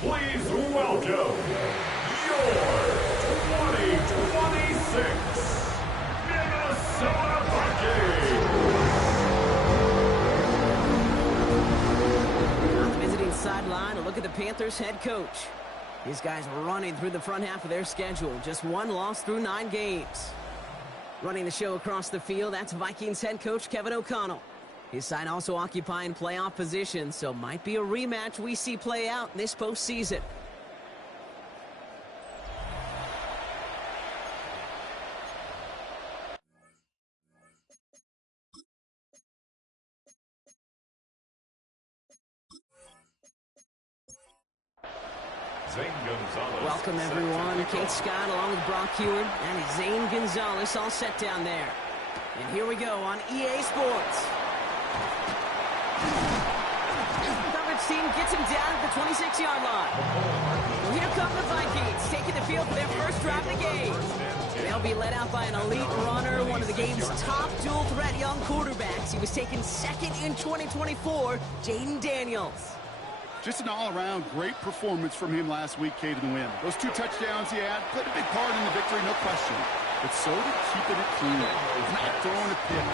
Please welcome your 2026 Minnesota Vikings. Visiting sideline, a look at the Panthers head coach. These guys are running through the front half of their schedule. Just one loss through 9 games. Running the show across the field, that's Vikings head coach Kevin O'Connell. His side also occupying playoff position, so might be a rematch we see play out this postseason. Welcome, everyone. Kate Scott along with Brock Heward and Zane Gonzalez all set down there. And here we go on EA Sports. Coverage team gets him down at the 26-yard line. Well, here come the Vikings, taking the field for their first drive of the game. They'll be led out by an elite runner, one of the game's top dual-threat young quarterbacks. He was taken second in 2024, Jaden Daniels. Just an all-around great performance from him last week, Kate, in the win. Those 2 touchdowns he had played a big part in the victory, no question. But so did keeping it clean, not throwing a pick.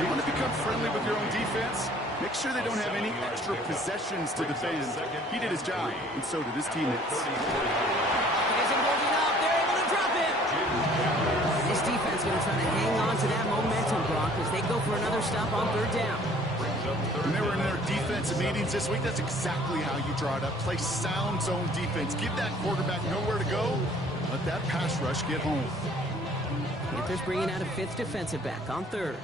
You want to become friendly with your own defense? Make sure they don't have any extra possessions to defend. He did his job, and so did his teammates. Isn't holding up. They're able to drop it. This defense going to try to hang on to that momentum, Brock, as they go for another stop on 3rd down. When they were in their defensive meetings this week, that's exactly how you draw it up. Play sound zone defense. Give that quarterback nowhere to go. Let that pass rush get home. Panthers bringing out a 5th defensive back on 3rd.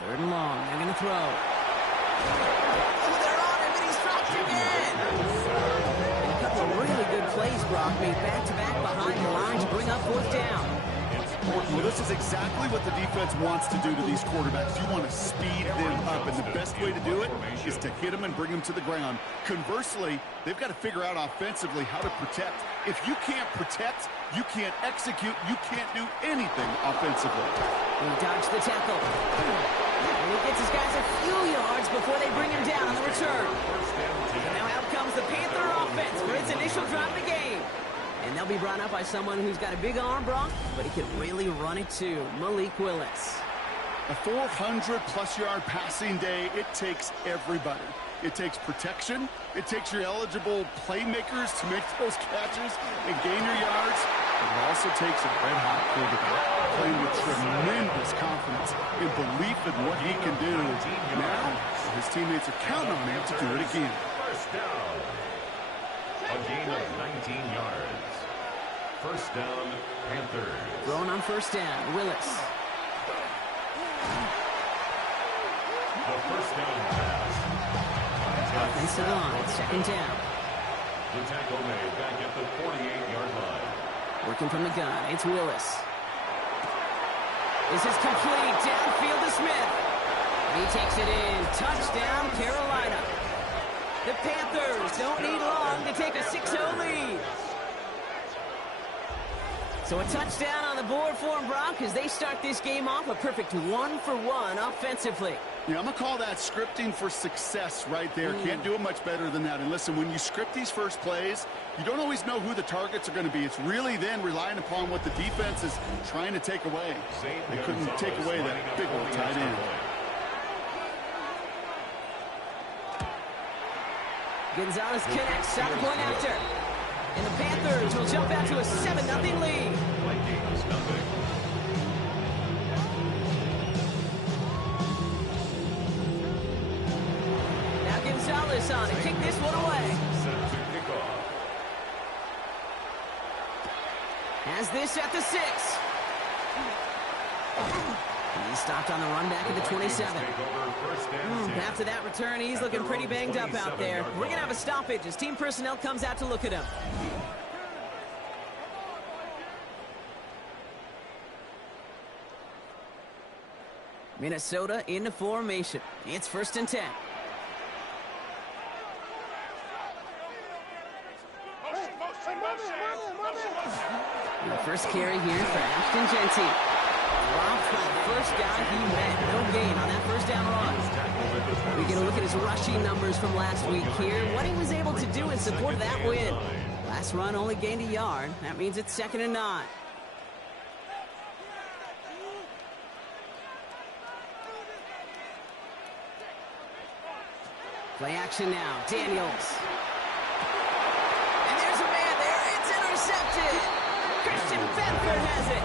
Third and long. They're going to throw. Oh, they're on him, and he's dropped again. And a couple of really good plays, Brock, made back-to-back behind the line to bring up 4th down. Well, this is exactly what the defense wants to do to these quarterbacks. You want to speed them up, and the best way to do it is to hit them and bring them to the ground. Conversely, they've got to figure out offensively how to protect. If you can't protect, you can't execute, you can't do anything offensively. He dodged the tackle. And he gets his guys a few yards before they bring him down on the return. And now out comes the Panther offense for its initial drive of the game. And they'll be brought up by someone who's got a big arm, Brock, but he can really run it too, Malik Willis. A 400-plus yard passing day, it takes everybody. It takes protection. It takes your eligible playmakers to make those catches and gain your yards. It also takes a red-hot quarterback playing with tremendous confidence and belief in what he can do. Now, his teammates are counting on him to do it again. First down. A gain of 19 yards. First down, Panthers. Throwing on 1st down, Willis. The first down pass. Offensive line, 2nd down. The tackle made back at the 48-yard line. Working from the gun, it's Willis. This is complete, downfield to Smith. He takes it in, touchdown, Carolina. The Panthers don't need long to take a 6-0 lead. So a touchdown on the board for them, Brock, as they start this game off a perfect 1-for-1 offensively. Yeah, I'm going to call that scripting for success right there. Can't do it much better than that. And listen, when you script these first plays, you don't always know who the targets are going to be. It's really then relying upon what the defense is trying to take away. They couldn't take away that big old tight end. Gonzalez connects, stop the point after. And the Panthers will jump out to a 7-0 lead. Now Gonzalez on to kick this one away. Has this at the 6. He's stopped on the run back at the 27. After that return, he's looking pretty banged up out there. We're going to have a stoppage as team personnel comes out to look at him. Minnesota into formation. It's 1st and 10. The first carry here for Ashton Genty. Dropped by the first guy he met. No gain on that first down run. We get a look at his rushing numbers from last week here. What he was able to do in support of that win. Last run only gained a yard. That means it's 2nd and 9. Play action now. Daniels. And there's a man there. It's intercepted. Christian Bedford has it.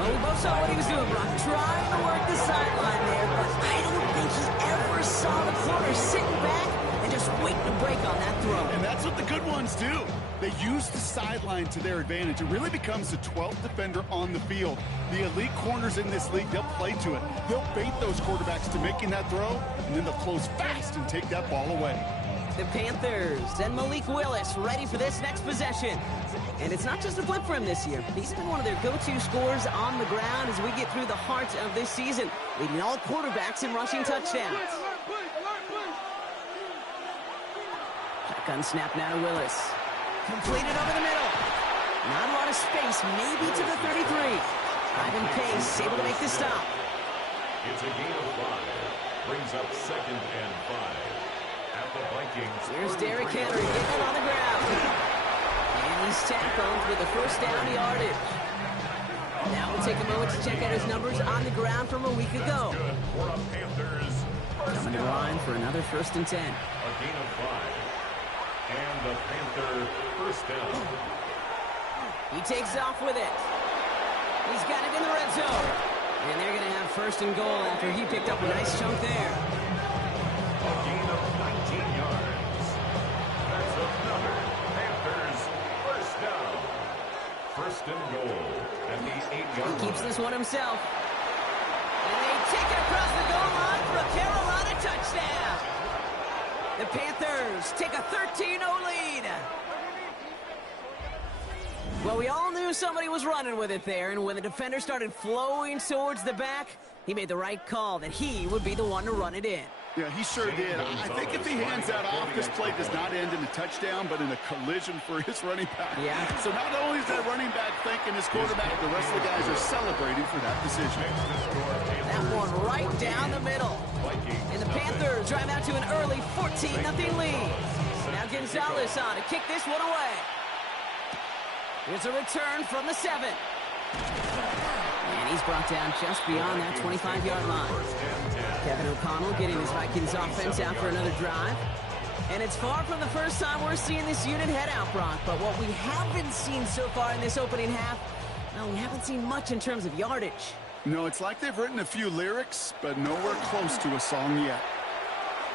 Well, we both saw what he was doing, Brock. Trying to work the sideline there, but I don't think he ever saw the corner sitting back and just waiting to break on that throw. And that's what the good ones do. They use the sideline to their advantage. It really becomes the 12th defender on the field. The elite corners in this league, they'll play to it. They'll bait those quarterbacks to making that throw, and then they'll close fast and take that ball away. The Panthers and Malik Willis ready for this next possession. And it's not just a blip for him this year. He's been one of their go-to scorers on the ground as we get through the heart of this season, leading all quarterbacks in rushing touchdowns. Shotgun snap now to Willis. Completed over the middle. Not a lot of space, maybe to the 33. Ivan Pace able to make the stop. It's a gain of 5. Brings up 2nd and 5. At the Vikings. Here's Derrick Henry getting on the ground. And he's tackled with a first down yardage. Now we'll take a moment to check out his numbers on the ground from a week ago. Good for a Panthers. Coming to the line for another 1st and 10. A gain of 5. And the Panther first down. He takes off with it. He's got it in the red zone. And they're going to have 1st and goal after he picked up a nice chunk there. A gain of 19 yards. That's another Panthers first down. 1st and goal at the 8-yard line. He keeps this one himself. And they take it across the goal line for a Carolina touchdown. The Panthers take a 13-0 lead. Well, we all knew somebody was running with it there, and when the defender started flowing towards the back, he made the right call that he would be the one to run it in. Yeah, he sure did. I think if he hands that off, this play does not end in a touchdown, but in a collision for his running back. Yeah. So not only is that running back thanking his quarterback, the rest of the guys are celebrating for that decision. That one right down the middle. And the Panthers drive out to an early 14-0 lead. Now Gonzalez on to kick this one away. Here's a return from the 7. And he's brought down just beyond that 25-yard line. Kevin O'Connell getting his Vikings offense out for another drive. And it's far from the first time we're seeing this unit head out, Brock. But what we haven't seen so far in this opening half, well, we haven't seen much in terms of yardage. No, it's like they've written a few lyrics, but nowhere close to a song yet.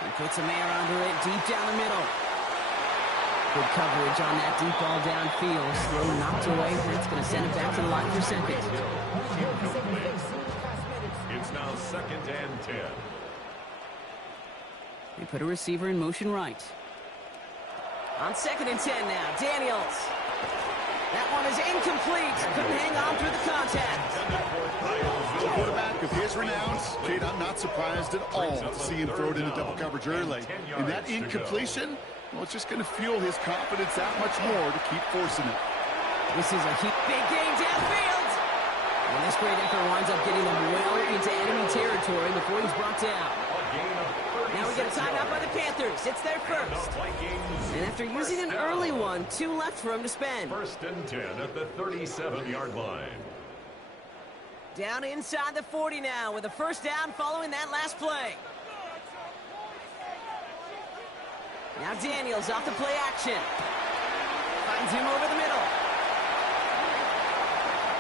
And puts a man under it deep down the middle. Good coverage on that deep ball downfield. Throw knocked away. That's going to send it back to the line for 2nd. It's now 2nd and 10. They put a receiver in motion right. On 2nd and 10 now, Daniels. That one is incomplete. Couldn't hang on through the contact. The quarterback of his renounce, Kate, I'm not surprised at all to see him throw it into double coverage early. And that incompletion, well, it's just going to fuel his confidence that much more to keep forcing it. This is a big game downfield. And this great effort winds up getting them well into enemy territory before he's brought down. Now we get a timeout by the Panthers. It's their first. And after using an early one, 2 left for him to spend. 1st and 10 at the 37-yard line. Down inside the 40 now with a first down following that last play. Now Daniels off the play action. Finds him over the middle.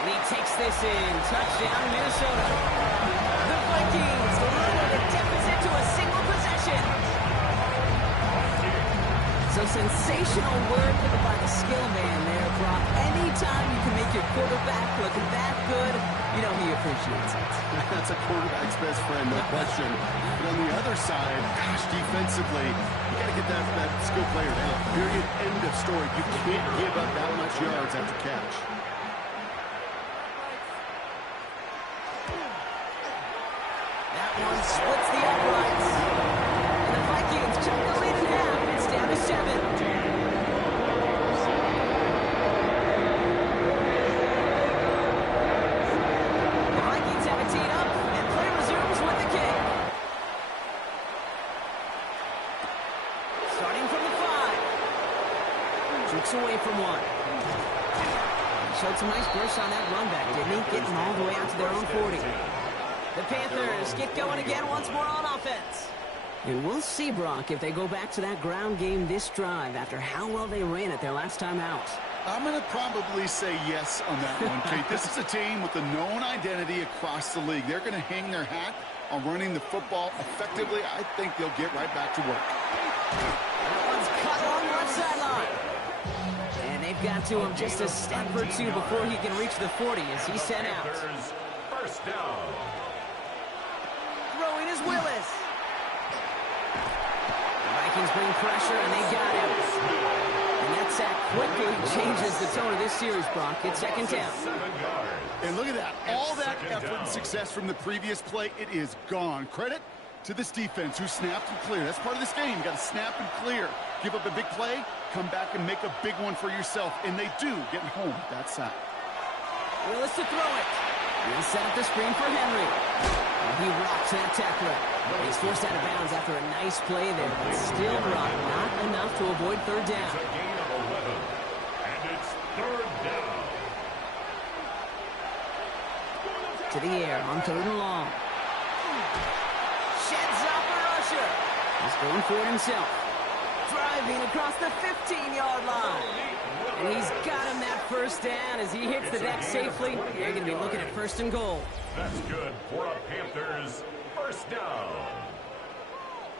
And he takes this in. Touchdown, Minnesota. The Vikings lower the deficit to a single possession. So sensational work by the skill man there, Brock. Anytime you can make your quarterback look that good, you know he appreciates it. That's a quarterback's best friend, no question. But on the other side, gosh, defensively, you got to get that skill player down. Period. End of story. You can't give up that much yards after catch. That one splits the uprights. And the Vikings chunk the lead in half. It's down to 7. The Vikings some nice bursts on that run back, didn't he? Getting them all the way out to their own 40. The Panthers get going again once more on offense. And we'll see, Brock, if they go back to that ground game this drive after how well they ran it their last time out. I'm going to probably say yes on that one, Kate. This is a team with a known identity across the league. They're going to hang their hat on running the football effectively. I think they'll get right back to work. That one's cut along the left sideline. And they've got to him just a step or two before he can reach the 40 as he's sent out. First down. Throwing is Willis. The Vikings bring pressure, and they got him. And that sack quickly changes the tone of this series, Brock. It's second down. And look at that. All that effort and success from the previous play, it is gone. Credit to this defense who snapped and cleared. That's part of this game. You got to snap and clear. Give up a big play, come back and make a big one for yourself. And they do get home with that sack. Willis to throw it. He'll set up the screen for Henry. And he rocks that tackler. He's forced out of bounds after a nice play there, but still, Brock, not enough to avoid third down. It's a gain of 11, and it's third down. To the air on third and long. Sheds off the rusher. He's going for it himself. Driving across the 15-yard line. And he's got him that first down as he hits the deck safely. They're going to be looking at first and goal. That's good for a Panthers first down.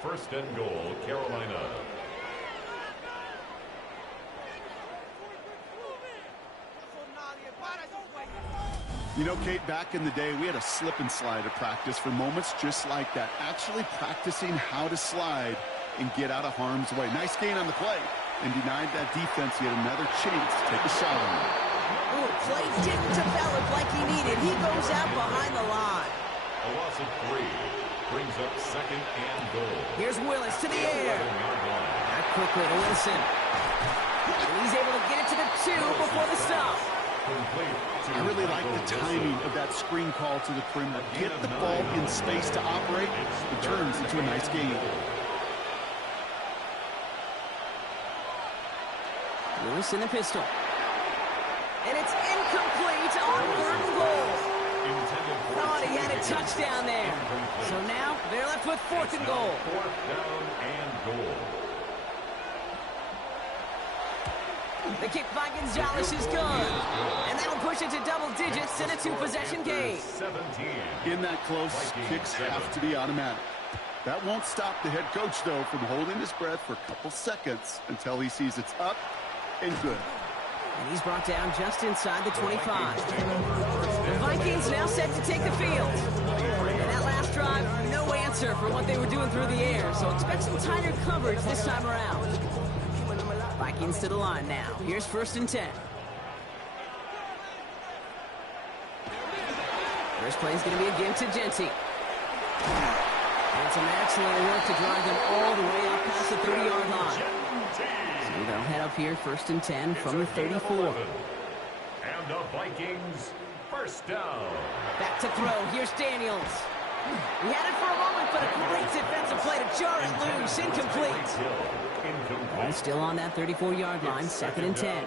First and goal, Carolina. You know, Kate, back in the day, we had a slip and slide at practice for moments just like that. Actually practicing how to slide and get out of harm's way. Nice gain on the play. And denied that defense yet another chance to take a shot on him. Oh, play didn't develop like he needed. He goes out behind the line. A loss of 3 brings up second and goal. Here's Willis to the air. Back quickly to Wilson. And he's able to get it to the 2 before the stop. I really like the timing of that screen call to the perimeter. Get the ball in space to operate. It turns into a nice game. Willis in the pistol. And it's incomplete on third and goal. Thought he had a touchdown there. So now they're left with fourth and goal. Fourth down and goal. The kick by Gonzalez is good. And that'll push it to double digits in a 2-possession game. 17. In that close, kicks have to be automatic. That won't stop the head coach, though, from holding his breath for a couple seconds until he sees it's up and good. And he's brought down just inside the 25. The Vikings now set to take the field. And that last drive, no answer for what they were doing through the air. So expect some tighter coverage this time around. Vikings to the line now. Here's first and 10. First play is going to be a give to Genty. And some excellent work to drive them all the way up past the 30-yard line. So they'll head up here first and 10 from the 34. And the Vikings first down. Back to throw. Here's Daniels. He had it for a moment, but a great defensive play to jar it loose. Incomplete. And still on that 34-yard line, second and 10.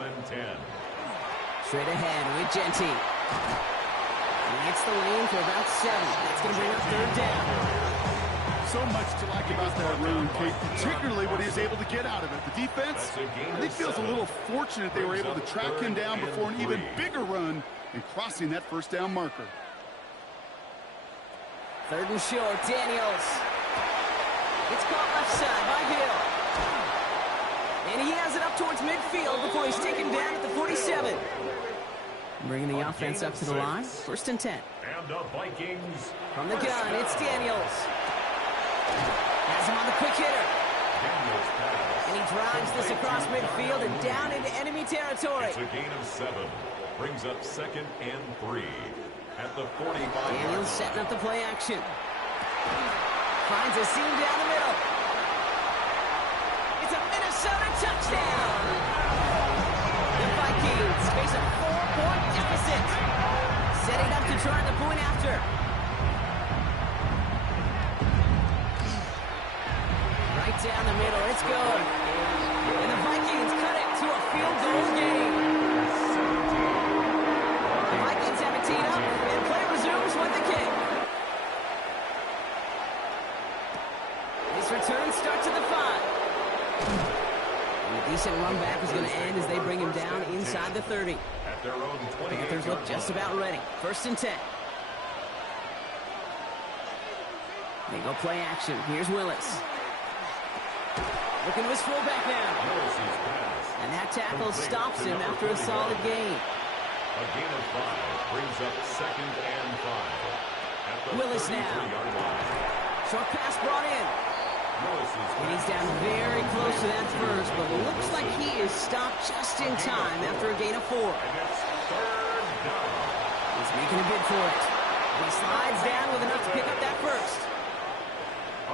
Straight ahead with Genty. He hits the lane for about 7. That's going to bring up third down. So much to like about that run, Kate, particularly what he was able to get out of it. The defense, I think, feels a little fortunate they were able to track him down before an even bigger run and crossing that first down marker. Third and short, Daniels. It's caught left side by Hill. And he has it up towards midfield before he's taken down at the 47. Bringing the offense up to the line. First and 10. And the Vikings from the gun, it's Daniels. Has him on the quick hitter. And he drives this across midfield and down into enemy territory. It's a gain of 7. Brings up second and 3 at the 45. Daniels setting up the play action. Finds a seam down the middle. It's a Minnesota touchdown. The Vikings face a 4-point deficit. Setting up to try the point after. Right down the middle. It's good. And the Vikings cut it to a field goal game. decent run back is going to end as they bring him down inside the 30. At their own 28. Panthers look just about ready. 1st and 10. They go play action. Here's Willis. Looking to his fullback now. Willis's pass. And that tackle stops him after a solid gain. A gain of 5 brings up 2nd and 5. At the Willis now. 33-yard line. Short pass brought in. Willis's And he's down very close to that first, but looks like he is stopped just in time after a gain of 4. And it's 3rd down. He's making a bid for it. He slides down with enough to pick up that first.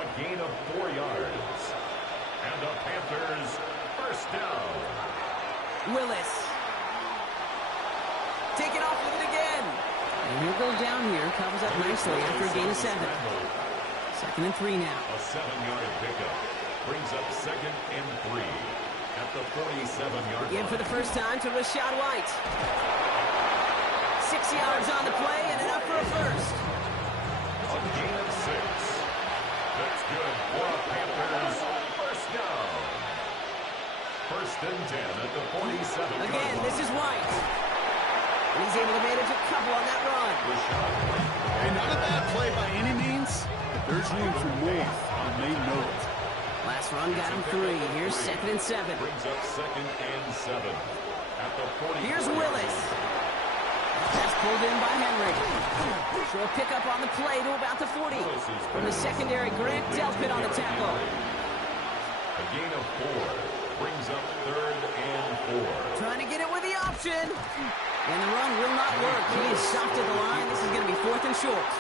A gain of 4 yards. And the Panthers 1st down. Willis. Taking off with it again. And he'll go down here. Covers up nicely after a gain of 7. 2nd and 3 now. A 7-yard pickup brings up 2nd and 3 at the 47-yard line. In for the first time to Rashad White. 6 yards on the play and enough for a first. A gain of 6. That's good for a Panthers 1st down. 1st and 10 at the 47-yard line. Again, this is White. And he's able to manage a couple on that run. And not a bad play by any means, but there's room for more, and they know it. Last run got him 3. Here's 2nd and 7. Brings up 2nd and 7 at the 40. Here's Willis. Pass pulled in by Henry. Short pickup on the play to about the 40. From the secondary, Grant Delpit on the tackle. A gain of 4 brings up 3rd and 4. Trying to get it with the option. And the run will not work. He is stopped at the line. This is going to be 4th and short.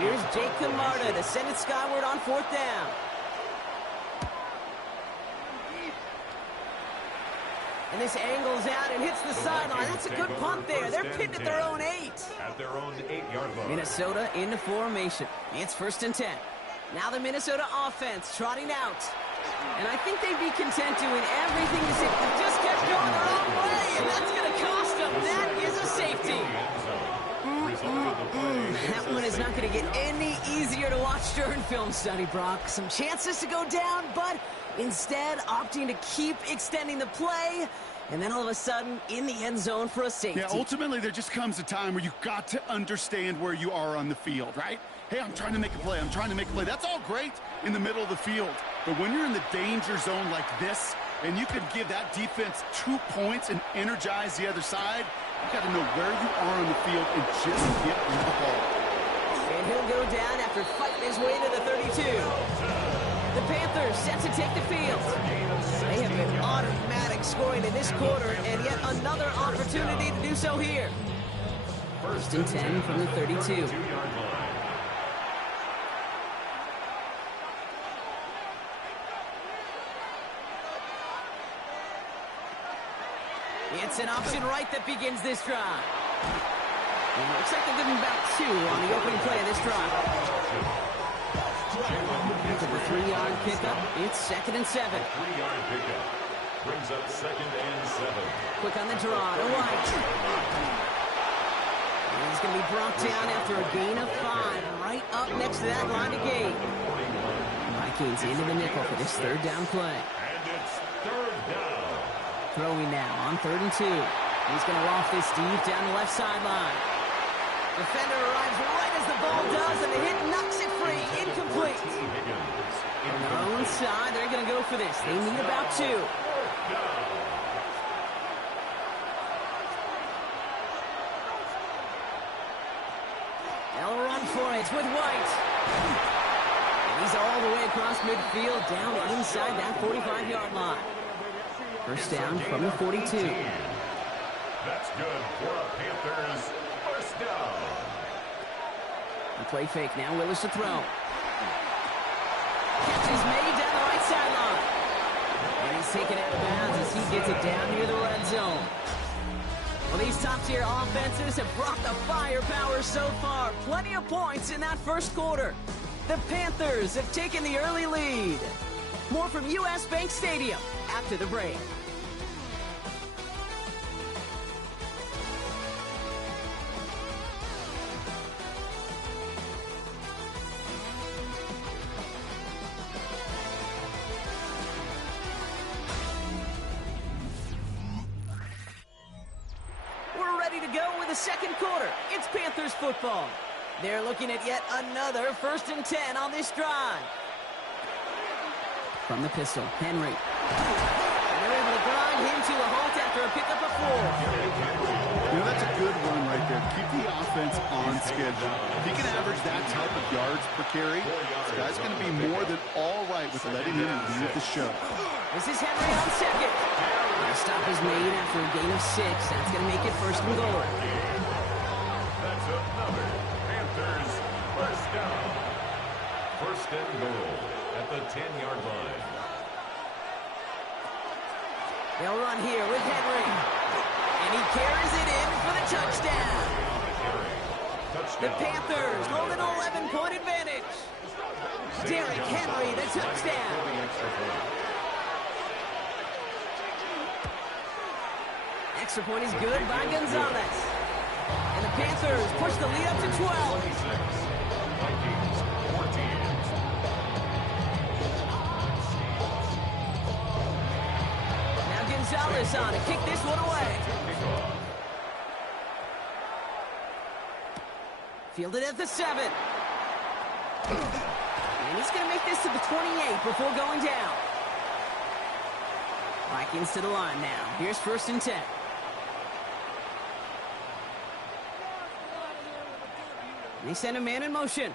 Here's Jake Camarda to send it skyward on 4th down. And this angles out and hits the sideline. That's a good punt there. They're pinned at their own 8. At their own 8-yard line. Minnesota into formation. It's 1st and 10. Now the Minnesota offense trotting out. And I think they'd be content doing everything to see. They just kept going the wrong way, and that's going to cost them. That is a safety. That one is not going to get any easier to watch during film study, Brock. Some chances to go down, but instead opting to keep extending the play. And then all of a sudden, in the end zone for a safety. Yeah, ultimately, there just comes a time where you've got to understand where you are on the field, right? Hey, I'm trying to make a play. I'm trying to make a play. That's all great in the middle of the field. But when you're in the danger zone like this, and you can give that defense 2 points and energize the other side, you got to know where you are on the field and just get rid of the ball. And he'll go down after fighting his way to the 32. The Panthers set to take the field. They have been automatic scoring in this quarter, and yet another opportunity to do so here. 1st and 10 from the 32. It's an option right that begins this drive. And it looks like they're giving about 2 on the opening play of this drive. After the 3-yard pickup, it's 2nd and 7. 3-yard pickup brings up 2nd and 7. Quick on the draw to White. And he's going to be brought down after a gain of 5, right up next to that line of gain. Vikings into the nickel for this 3rd down play. And it's 3rd down. Throwing now on 3rd and 2. He's going to loft this deep down the left sideline. Defender arrives right as the ball does, and the hit knocks it free. Incomplete. On their own side, they're going to go for this. They need about 2. They'll run for it with White. And he's all the way across midfield, down inside that 45-yard line. 1st down from the 42. That's good for a Panthers 1st down. The play fake now, Willis to throw. Catch is made down the right sideline. And he's taken out of bounds as he gets it down near the red zone. Well, these top-tier offenses have brought the firepower so far. Plenty of points in that 1st quarter. The Panthers have taken the early lead. More from U.S. Bank Stadium after the break. ready to go with the second quarter. It's Panthers football. They're looking at yet another 1st and 10 on this drive. From the pistol, Henry. And they're able to grind him to a halt after a pickup of 4. You know, that's a good run right there. Keep the offense on schedule. If he can average that type of yards per carry, this guy's going to be more than all right with letting him lead the show. This is Henry on second. The stop is made after a gain of 6. That's going to make it 1st and goal. That's another Panthers first down. 1st and goal at the 10-yard line. They'll run here with Henry. And he carries it in for the touchdown. The Panthers hold an 11-point advantage. Derrick Henry, the touchdown. Extra point is good by Gonzalez. And the Panthers push the lead up to 12. 26. Vikings 14. Now Gonzalez on to kick this one away. Fielded at the 7. And he's going to make this to the 28 before going down. Vikings to the line now. Here's 1st and 10. They send a man in motion.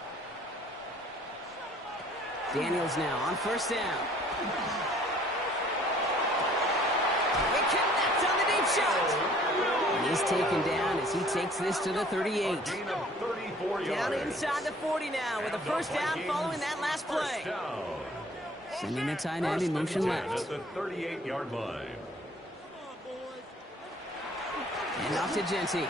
Daniels now on 1st down. He connects on the deep shot. And he's taken down as he takes this to the 38. Down inside the 40 now with a 1st down following that last play. Sending a tight end in motion left. At the 38-yard line. And off to Genty.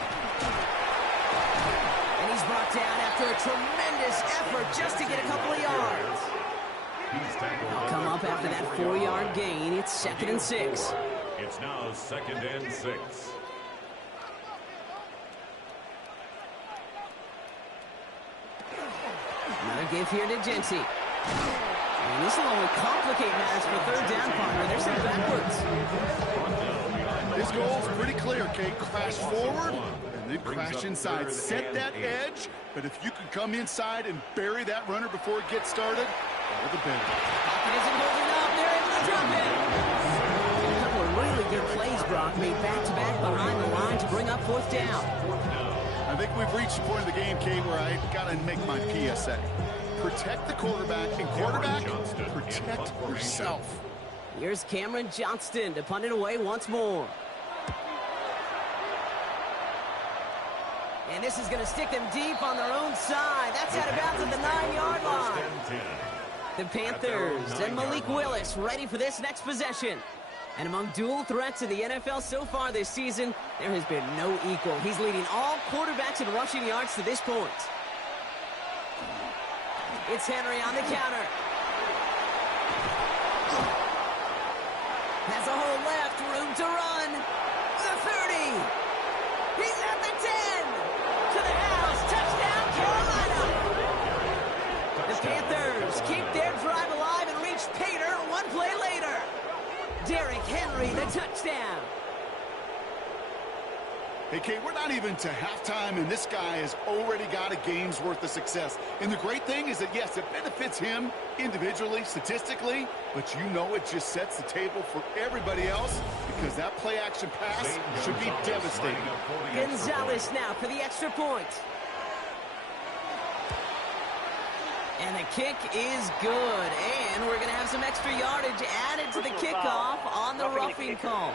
And he's brought down after a tremendous effort just to get a couple of yards. They'll come up after that 4-yard gain. It's 2nd and 6. It's now 2nd and 6. Another give here to Genty. And this will only complicate matters for 3rd down, partner. They're sent backwards. His goal's pretty clear, Kate. Crash forward and then crash inside. Set that edge, but if you can come inside and bury that runner before it gets started, all the better. Pocket isn't holding up. They're able to drop it. A couple of really good plays, Brock, made back-to-back behind the line to bring up 4th down. I think we've reached the point of the game, Kate, where I got to make my PSA. Protect the quarterback, and quarterback, protect yourself. Here's Cameron Johnston to punt it away once more. And this is going to stick them deep on their own side. That's out of bounds at the 9-yard line. The Panthers and Malik Willis ready for this next possession. And among dual threats in the NFL so far this season, there has been no equal. He's leading all quarterbacks in rushing yards to this point. It's Henry on the counter. Has a hole left, room to run. The 30. He's at the 10. To the house, touchdown Carolina. The Panthers keep their drive alive and reach Pater one play later. Derrick Henry, the touchdown. Hey, Kate, we're not even to halftime, and this guy has already got a game's worth of success. And the great thing is that, yes, it benefits him individually, statistically, but you know it just sets the table for everybody else because that play-action pass should be devastating. Gonzalez now for the extra point. And the kick is good. And we're going to have some extra yardage added to the kickoff on the roughing call.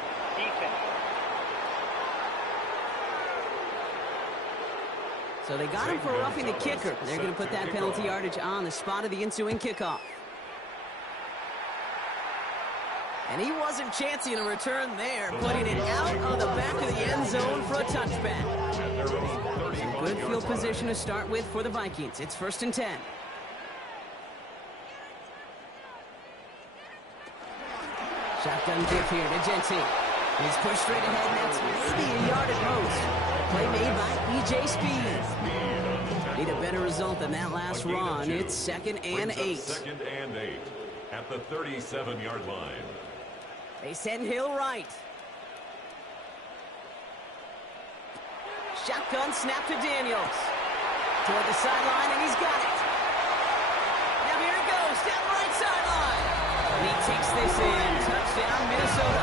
So they got him for roughing the kicker. They're going to put that penalty yardage on the spot of the ensuing kickoff. And he wasn't chancing a return there, putting it out of the back of the end zone for a touchback. Some good field position to start with for the Vikings. It's 1st and 10. Shotgun give here to Genty. He's pushed straight ahead, and that's maybe a yard at most. Play made by E.J. Speed. Need a better result than that last run. It's 2nd and 8. 2nd and 8 at the 37-yard line. They send Hill right. Shotgun snap to Daniels. Toward the sideline, and he's got it. Now here it goes, down the right sideline. And he takes this in. Touchdown, Minnesota.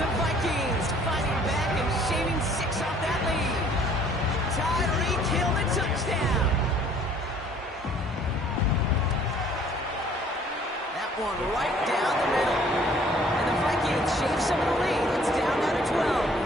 The Vikings fighting back and shaving 6 off that lead. Tyreek Hill, the touchdown. That one right down the middle. And the Vikings shave some of the lead. It's down now to 12.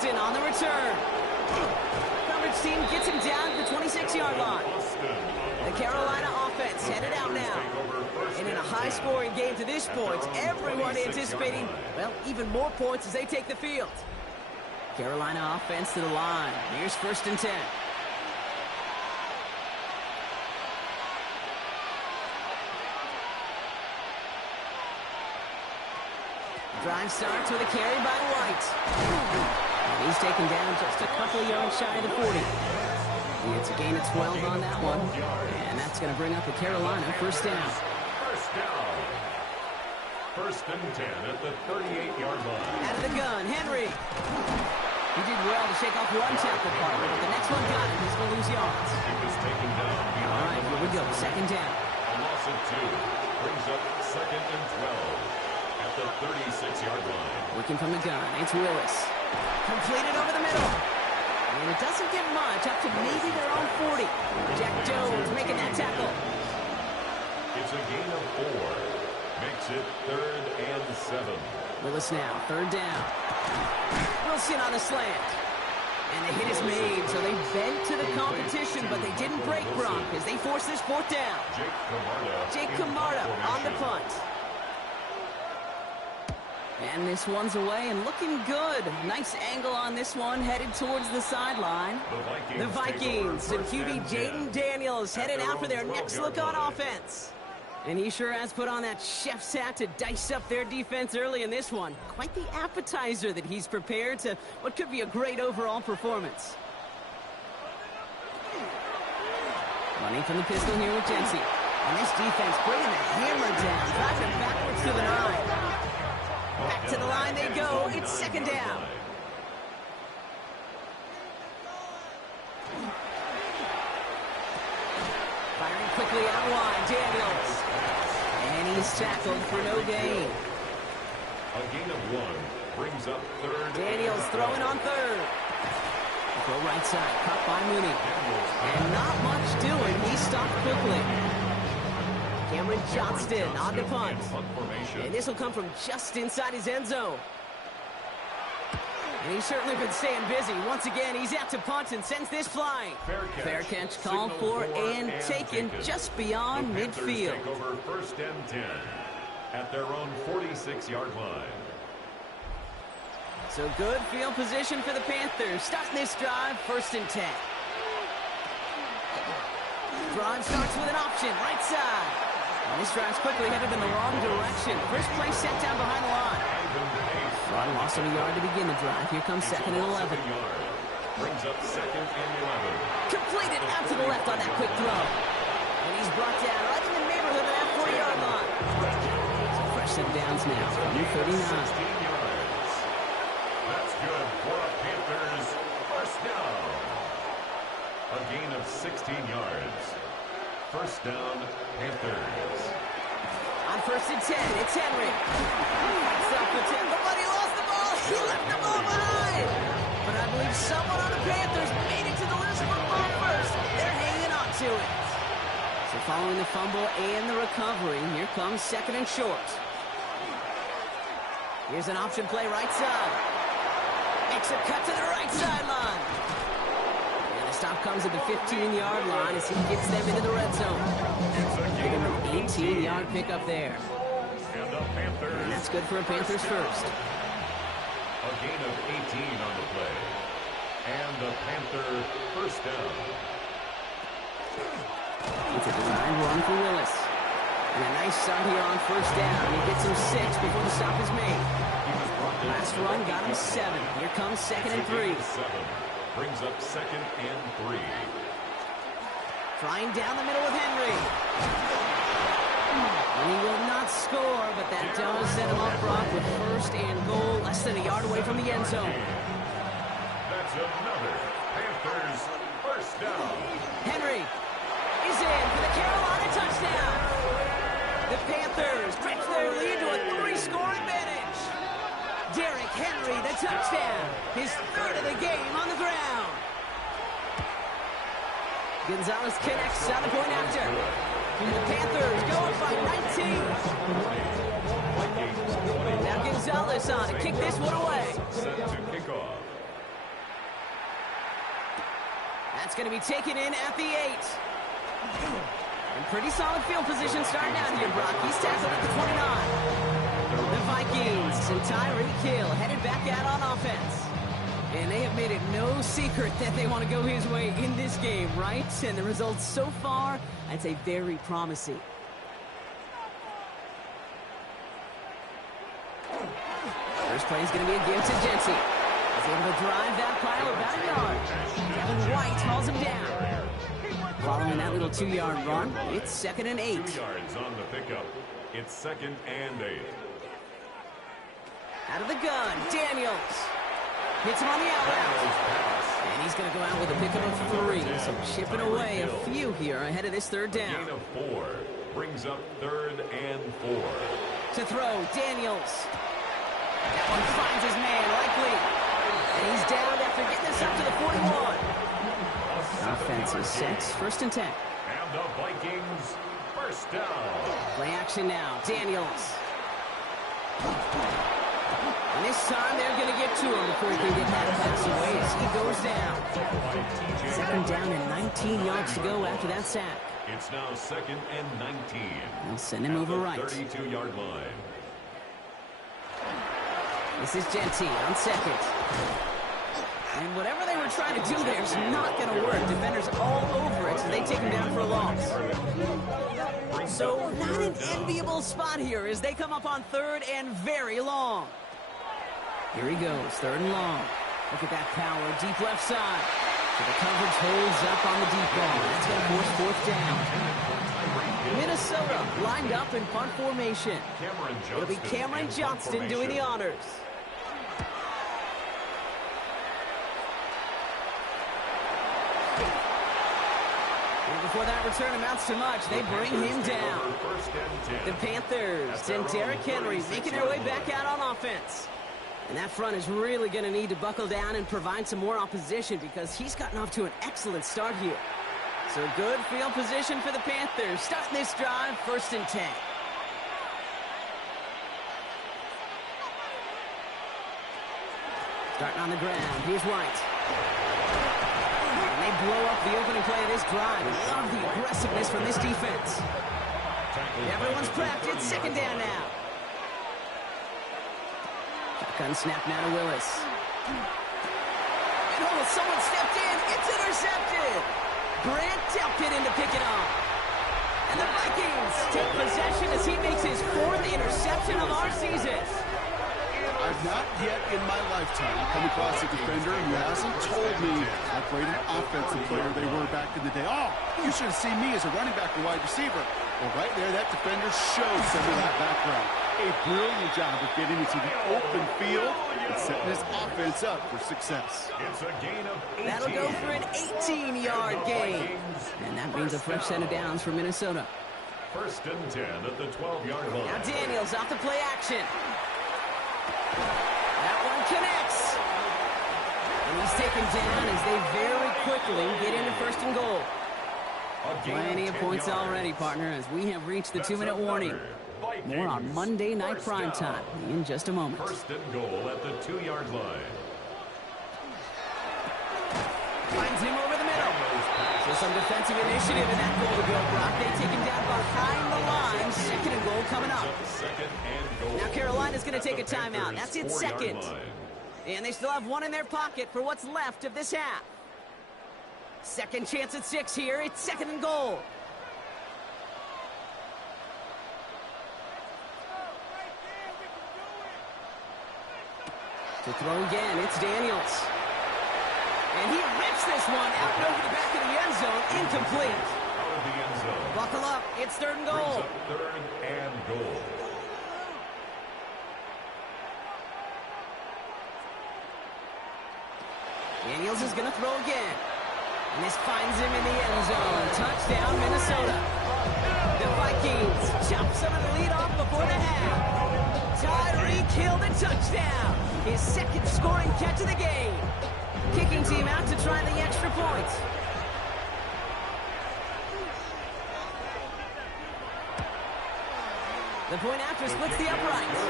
On the return. Coverage team gets him down at the 26-yard line. The Carolina offense headed out now. And in a high-scoring game to this point, everyone anticipating, well, even more points as they take the field. Carolina offense to the line. Here's 1st and 10. Drive starts with a carry by White. He's taken down just a couple of yards shy of the 40. It's a gain of 12 on that one. And that's going to bring up the Carolina 1st down. 1st and 10 at the 38-yard line. Out of the gun, Henry. He did well to shake off one tackle partner, but the next one got him. He's going to lose yards. He was taken down. All right, here we go. 2nd down. A loss of 2 brings up 2nd and 12 at the 36-yard line. Working from the gun, it's Willis. Completed over the middle. And it doesn't get much, up to maybe their own 40. Jack Jones making that tackle. It's a gain of 4. Makes it 3rd and 7. Willis now, 3rd down. Wilson on a slant. And the hit is made, so they bent to the competition, but they didn't break Gronk as they force this 4th down. Jake Camarda on the punt. And this one's away and looking good. Nice angle on this one, headed towards the sideline. The Vikings and QB Jaden Daniels headed out for their next look on offense. And he sure has put on that chef's hat to dice up their defense early in this one. Quite the appetizer that he's prepared to what could be a great overall performance. Running from the pistol here with Jency. And this defense bringing the hammer down, driving backwards to the 9. Back to the line they go. It's 2nd down. Firing quickly out wide, Daniels. And he's tackled for no gain. A gain of 1 brings up 3rd. Daniels throwing on 3rd. Go right side, caught by Mooney. And not much doing. He stopped quickly. Cameron Johnston on the punt. And this will come from just inside his end zone. And he's certainly been staying busy. Once again, he's out to punt and sends this flying. Fair catch called for and taken just beyond midfield. Take over 1st and 10 at their own 46-yard line. So good field position for the Panthers. Starting this drive, 1st and 10. Drive starts with an option, right side. And this drive's quickly headed in the wrong direction. First play set down behind the line. Rod lost a yard to begin the drive. Here comes 2nd and 11. Brings up 2nd and 11. Completed out to the left on that quick throw. And he's brought down right in the neighborhood of that 40-yard line. So fresh set of downs now from 39. That's good for the Panthers. 1st down. A gain of 16 yards. 1st down, Panthers. On 1st and 10, it's Henry. Stop the 10, but he lost the ball. He left the ball behind. But I believe someone on the Panthers made it to the loose football first. They're hanging on to it. So following the fumble and the recovery, here comes 2nd and short. Here's an option play right side. Makes a cut to the right sideline. And the stop comes at the 15-yard line as he gets them into the red zone. Give him an 18-yard pickup there. And that's good for a Panthers first. A gain of 18 on the play. And the Panther 1st down. It's a designed run for Willis. And a nice start here on 1st down. He gets him 6 before the stop is made. Last run got him 7. Here comes 2nd and 3. brings up 2nd and 3. Trying down the middle with Henry. And he will not score, but that does set him up, Brock, with 1st and goal, less than a yard away from the end zone. That's another Panthers 1st down. Henry is in for the Carolina touchdown. The Panthers stretch their lead to a 3-score advantage. Derrick Henry, the touchdown. His 3rd of the game on the ground. Gonzalez connects on the point after. The Panthers go up by 19. Now Gonzalez on to kick this one away. Set to kick off. That's going to be taken in at the 8. And pretty solid field position starting out here, Brock. He's tackled at the 29. The Vikings and Tyreek Hill headed back out on offense. And they have made it no secret that they want to go his way in this game, right? And the results so far, I'd say very promising. First play is going to be a give to Jency. He's able to drive that pile about a yard. Kevin White hauls him down. Following that little 2-yard run, it's 2nd and 8. 2 yards on the pickup. It's 2nd and 8. Out of the gun, Daniels. Hits him on the out route. And he's going to go out with a pickup of 3. So chipping away a few here ahead of this 3rd down. Gain of 4 brings up 3rd and 4. To throw, Daniels. That one finds his man, likely. And he's down after getting this up to the 41. Offense is set, 1st and 10. And the Vikings 1st down. Play action now, Daniels. And this time they're going to get to him before he can get that pass away as he goes down. 2nd down and 19 yards to go after that sack. It's now 2nd and 19. They'll send him over right. 32-yard line. This is Genty on 2nd. And whatever they were trying to do there is not going to work. Defenders all over it, so they take him down for a loss. So not an enviable spot here as they come up on 3rd and very long. Here he goes, 3rd and long. Look at that power, deep left side. So the coverage holds up on the deep ball. That's going to force 4th down. Minnesota lined up in punt formation. It'll be Cameron Johnston doing the honors. Before that return amounts to much, they bring him down. The Panthers and Derrick Henry making their way back out on offense. And that front is really going to need to buckle down and provide some more opposition because he's gotten off to an excellent start here. So good field position for the Panthers. Starting this drive, 1st and 10. Starting on the ground, here's White. They blow up the opening play of this drive. I love the aggressiveness from this defense. Everyone's prepped. It's 2nd down now. Shotgun snap now to Willis. And oh, someone stepped in. It's intercepted. Grant tapped it in to pick it up. And the Vikings take possession as he makes his 4th interception of our season. I've not yet in my lifetime come across a defender who hasn't told me how great an offensive player they were back in the day. Oh, you should have seen me as a running back or wide receiver. Well, right there, that defender showed some of that background. A brilliant job of getting into the open field and setting his offense up for success. It's a gain of 18. That'll go for an 18-yard gain. And that means a fresh set of downs for Minnesota. 1st and 10 at the 12-yard line. Now Daniels off the play action. That one connects. And he's taken down as they very quickly get into 1st and goal. Plenty of points already, partner, as we have reached the 2-minute warning. More on Monday Night Primetime in just a moment. 1st and goal at the 2-yard line. Finds him over the middle. So some defensive initiative in that goal to go, Brock. They take him down behind the line. 2nd and goal coming up. 2nd and goal. Now Carolina's going to take a timeout. That's it, 2nd. And they still have one in their pocket for what's left of this half. 2nd chance at 6 here. It's 2nd and goal. To throw again, it's Daniels. And he rips this one out and over the back of the end zone. Incomplete. Out of the end zone. Buckle up. It's 3rd and goal. Brings up 3rd and goal. Daniels is going to throw again. And this finds him in the end zone. Touchdown, Minnesota. The Vikings chop some of the lead off before the half. Tyreek Hill, the touchdown. His 2nd scoring catch of the game. Kicking team out to try the extra point. The point after splits the uprights.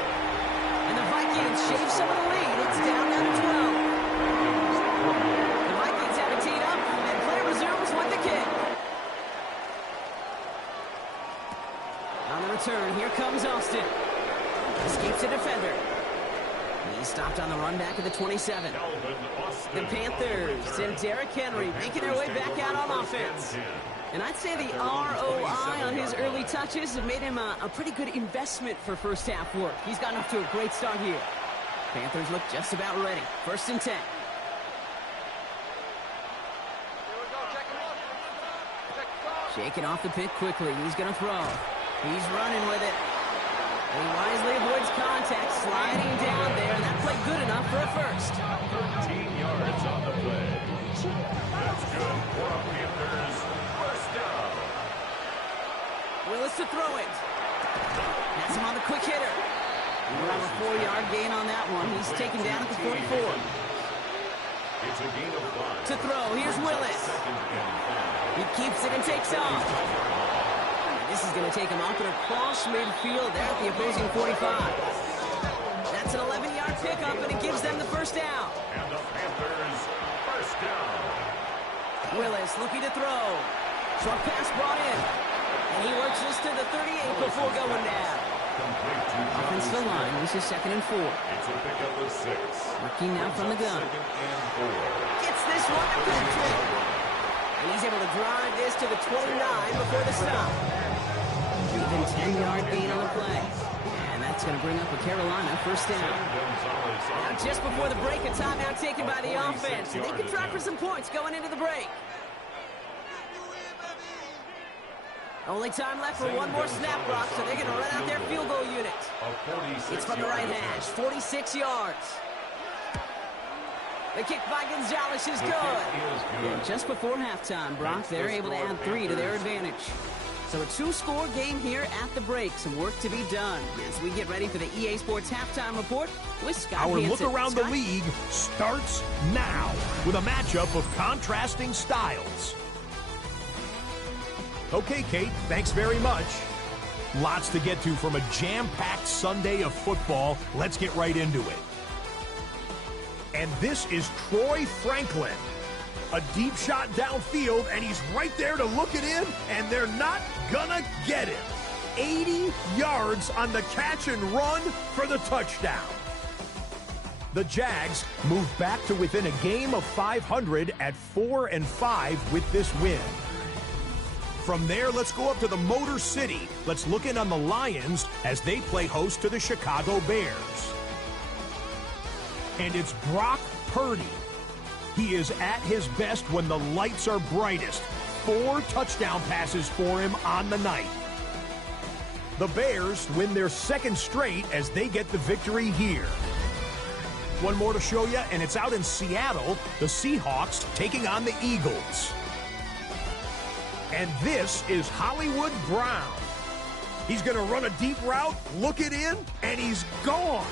And the Vikings shave some of the lead. It's down to 12. The Vikings have it teed up, and play resumes with the kick. On the return, here comes Austin. Escapes a defender. He's stopped on the run back at the 27. The Panthers and Derrick Henry making their way back out on offense. And I'd say the ROI on his early touches have made him a pretty good investment for first half work. He's gotten off to a great start here. Panthers look just about ready. 1st and 10. Shaking off the pick quickly. He's going to throw. He's running with it. And he wisely avoids contact, sliding down there, and that played good enough for a first. 13 yards on the play. That's good for a Panthers first down. Willis to throw it. Has him on the quick hitter. We'll have a 4-yard gain on that one. He's taken down at the 44. It's a gain of 5. To throw, here's Willis. He keeps it and takes off. This is going to take him up and across midfield there at the opposing 45. That's an 11-yard pickup, and it gives them the first down. And the Panthers first down. Willis looking to throw. Short pass brought in. And he works this to the 38 before going down. Offensive line, this is 2nd and 4. It's a pickup of 6. Working now from the gun. 2nd and 4. Gets this one to penetrate. And he's able to drive this to the 29 before the stop. Even 10-yard gain on the play. And that's going to bring up a Carolina first down. Now just before the break, a timeout taken by the offense. And they can try for some points going into the break. Only time left for one more snap block, so they're going to run out their field goal unit. It's from the right hash, 46 yards. The kick by Gonzalez is good. And just before halftime, Brock, they're able to add 3 to their advantage. So a 2-score game here at the break. Some work to be done as we get ready for the EA Sports Halftime Report with Scott Our Hansen. look around Scott? the league starts now with a matchup of contrasting styles. Okay, Kate, thanks very much. Lots to get to from a jam-packed Sunday of football. Let's get right into it. And this is Troy Franklin. A deep shot downfield, and he's right there to look it in, and they're not gonna get it. 80 yards on the catch and run for the touchdown. The Jags move back to within a game of 500 at 4-5 with this win. From there, let's go up to the Motor City. Let's look in on the Lions as they play host to the Chicago Bears. And it's Brock Purdy. He is at his best when the lights are brightest. 4 touchdown passes for him on the night. The Bears win their 2nd straight as they get the victory here. One more to show you, and it's out in Seattle. The Seahawks taking on the Eagles. And this is Hollywood Brown. He's going to run a deep route, look it in, and he's gone.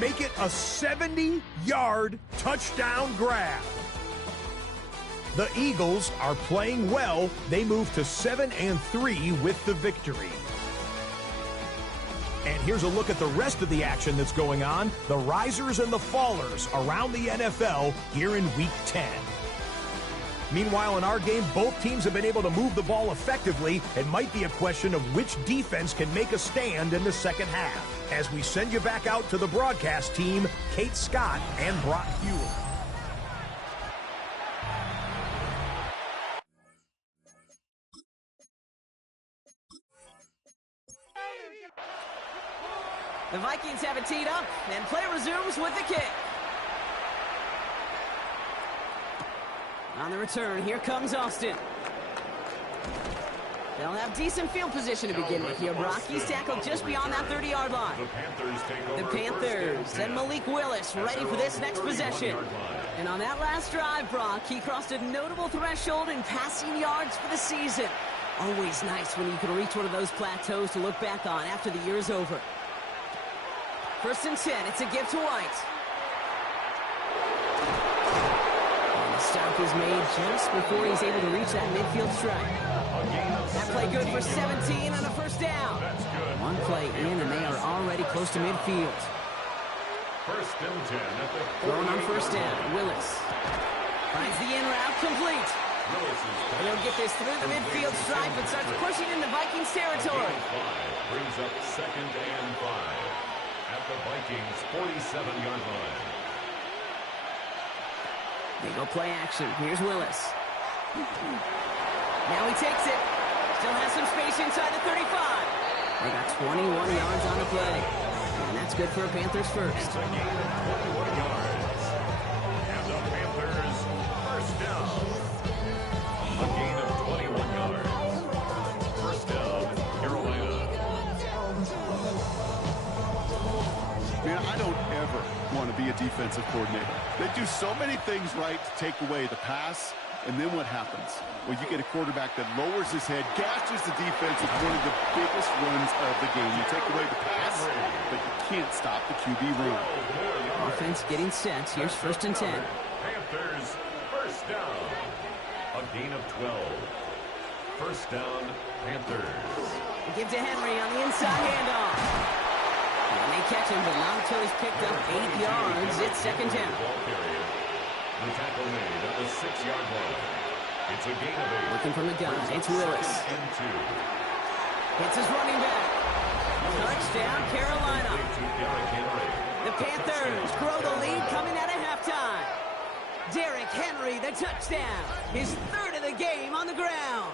Make it a 70-yard touchdown grab. The Eagles are playing well. They move to 7-3 with the victory. And here's a look at the rest of the action that's going on. The risers and the fallers around the NFL here in Week 10. Meanwhile, in our game, both teams have been able to move the ball effectively. It might be a question of which defense can make a stand in the second half. As we send you back out to the broadcast team, Kate Scott and Brock Hewell. The Vikings have it teed up, and play resumes with the kick. On the return, here comes Austin. They'll have decent field position to begin with here, Brock. He's tackled just beyond that 30-yard line. The Panthers and Malik Willis ready for this next possession. And on that last drive, Brock, he crossed a notable threshold in passing yards for the season. Always nice when you can reach one of those plateaus to look back on after the year's over. 1st and 10, it's a give to White. And the stop is made just before he's able to reach that midfield strike. That play good for 17 and a first down. One play in and they are already close to midfield. 1st and 10 at the Throwing on 1st down, Willis. Finds the in route complete. He'll get this through the midfield stripe and starts pushing into Vikings territory. Brings up 2nd and 5 at the Vikings 47-yard line. They go play action. Here's Willis. Now he takes it. Still has some space inside the 35. They got 21 yards on the play. And that's good for a Panthers first. It's a gain of 21 yards. And the Panthers first down. A gain of 21 yards. First down, Carolina. Man, I don't ever want to be a defensive coordinator. They do so many things right to take away the pass, and then what happens? Well, you get a quarterback that lowers his head, gashes the defense with one of the biggest runs of the game. You take away the pass, but you can't stop the QB run. Offense getting set. Here's 1st and 10. Panthers first down. A gain of 12. First down, Panthers. Give to Henry on the inside handoff. And they catch him, but not until he's picked up 8 yards. It's 2nd down. The tackle made at the 6-yard line. It's a gain of 8. Looking from the gun, it's Willis. And 2. Hits his running back. Touchdown, Carolina. The Panthers grow the lead coming out of halftime. Derrick Henry, the touchdown. His 3rd of the game on the ground.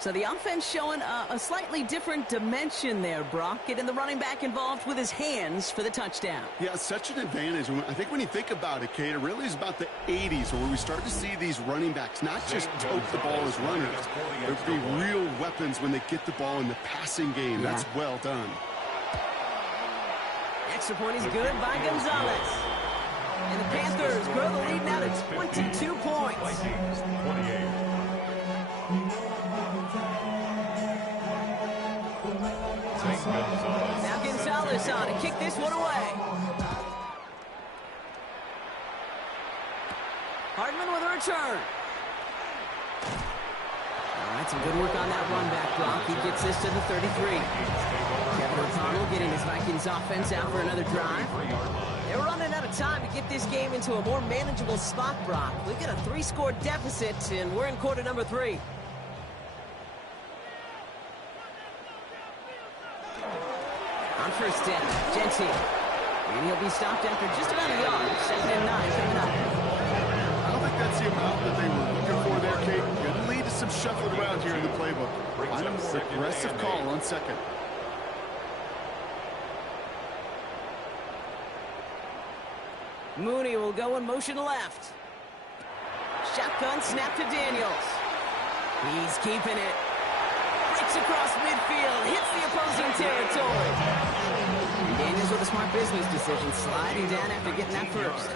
So the offense showing a slightly different dimension there, Brock. Getting the running back involved with his hands for the touchdound. Yeah, such an advantage. I think when you think about it, Kate, it really is about the 80s where we start to see these running backs not just tote the ball as runners. They'll be real weapons when they get the ball in the passing game. Yeah. That's well done. Extra point is good by Gonzalez. And the Panthers grow the lead now to 22 points. Vikings 28. Now Gonzalez on to kick this one away. Hardman with a return. All right, some good work on that run back block. He gets this to the 33. Kevin O'Connell getting his Vikings offense out for another drive. They're running out of time to get this game into a more manageable spot, Brock. We've got a 3-score deficit, and we're in quarter number 3. On 1st down, Genty. And he'll be stopped after just about a yard. 2nd and 9 coming up. I don't think that's the amount that they were looking for there, Kate. Could lead to some shuffling around here in the playbook. Find a more aggressive call on 2nd. Mooney will go in motion left. Shotgun snap to Daniels. He's keeping it. Breaks across midfield. Hits the opposing territory. And Daniels with a smart business decision. Sliding down after getting that first.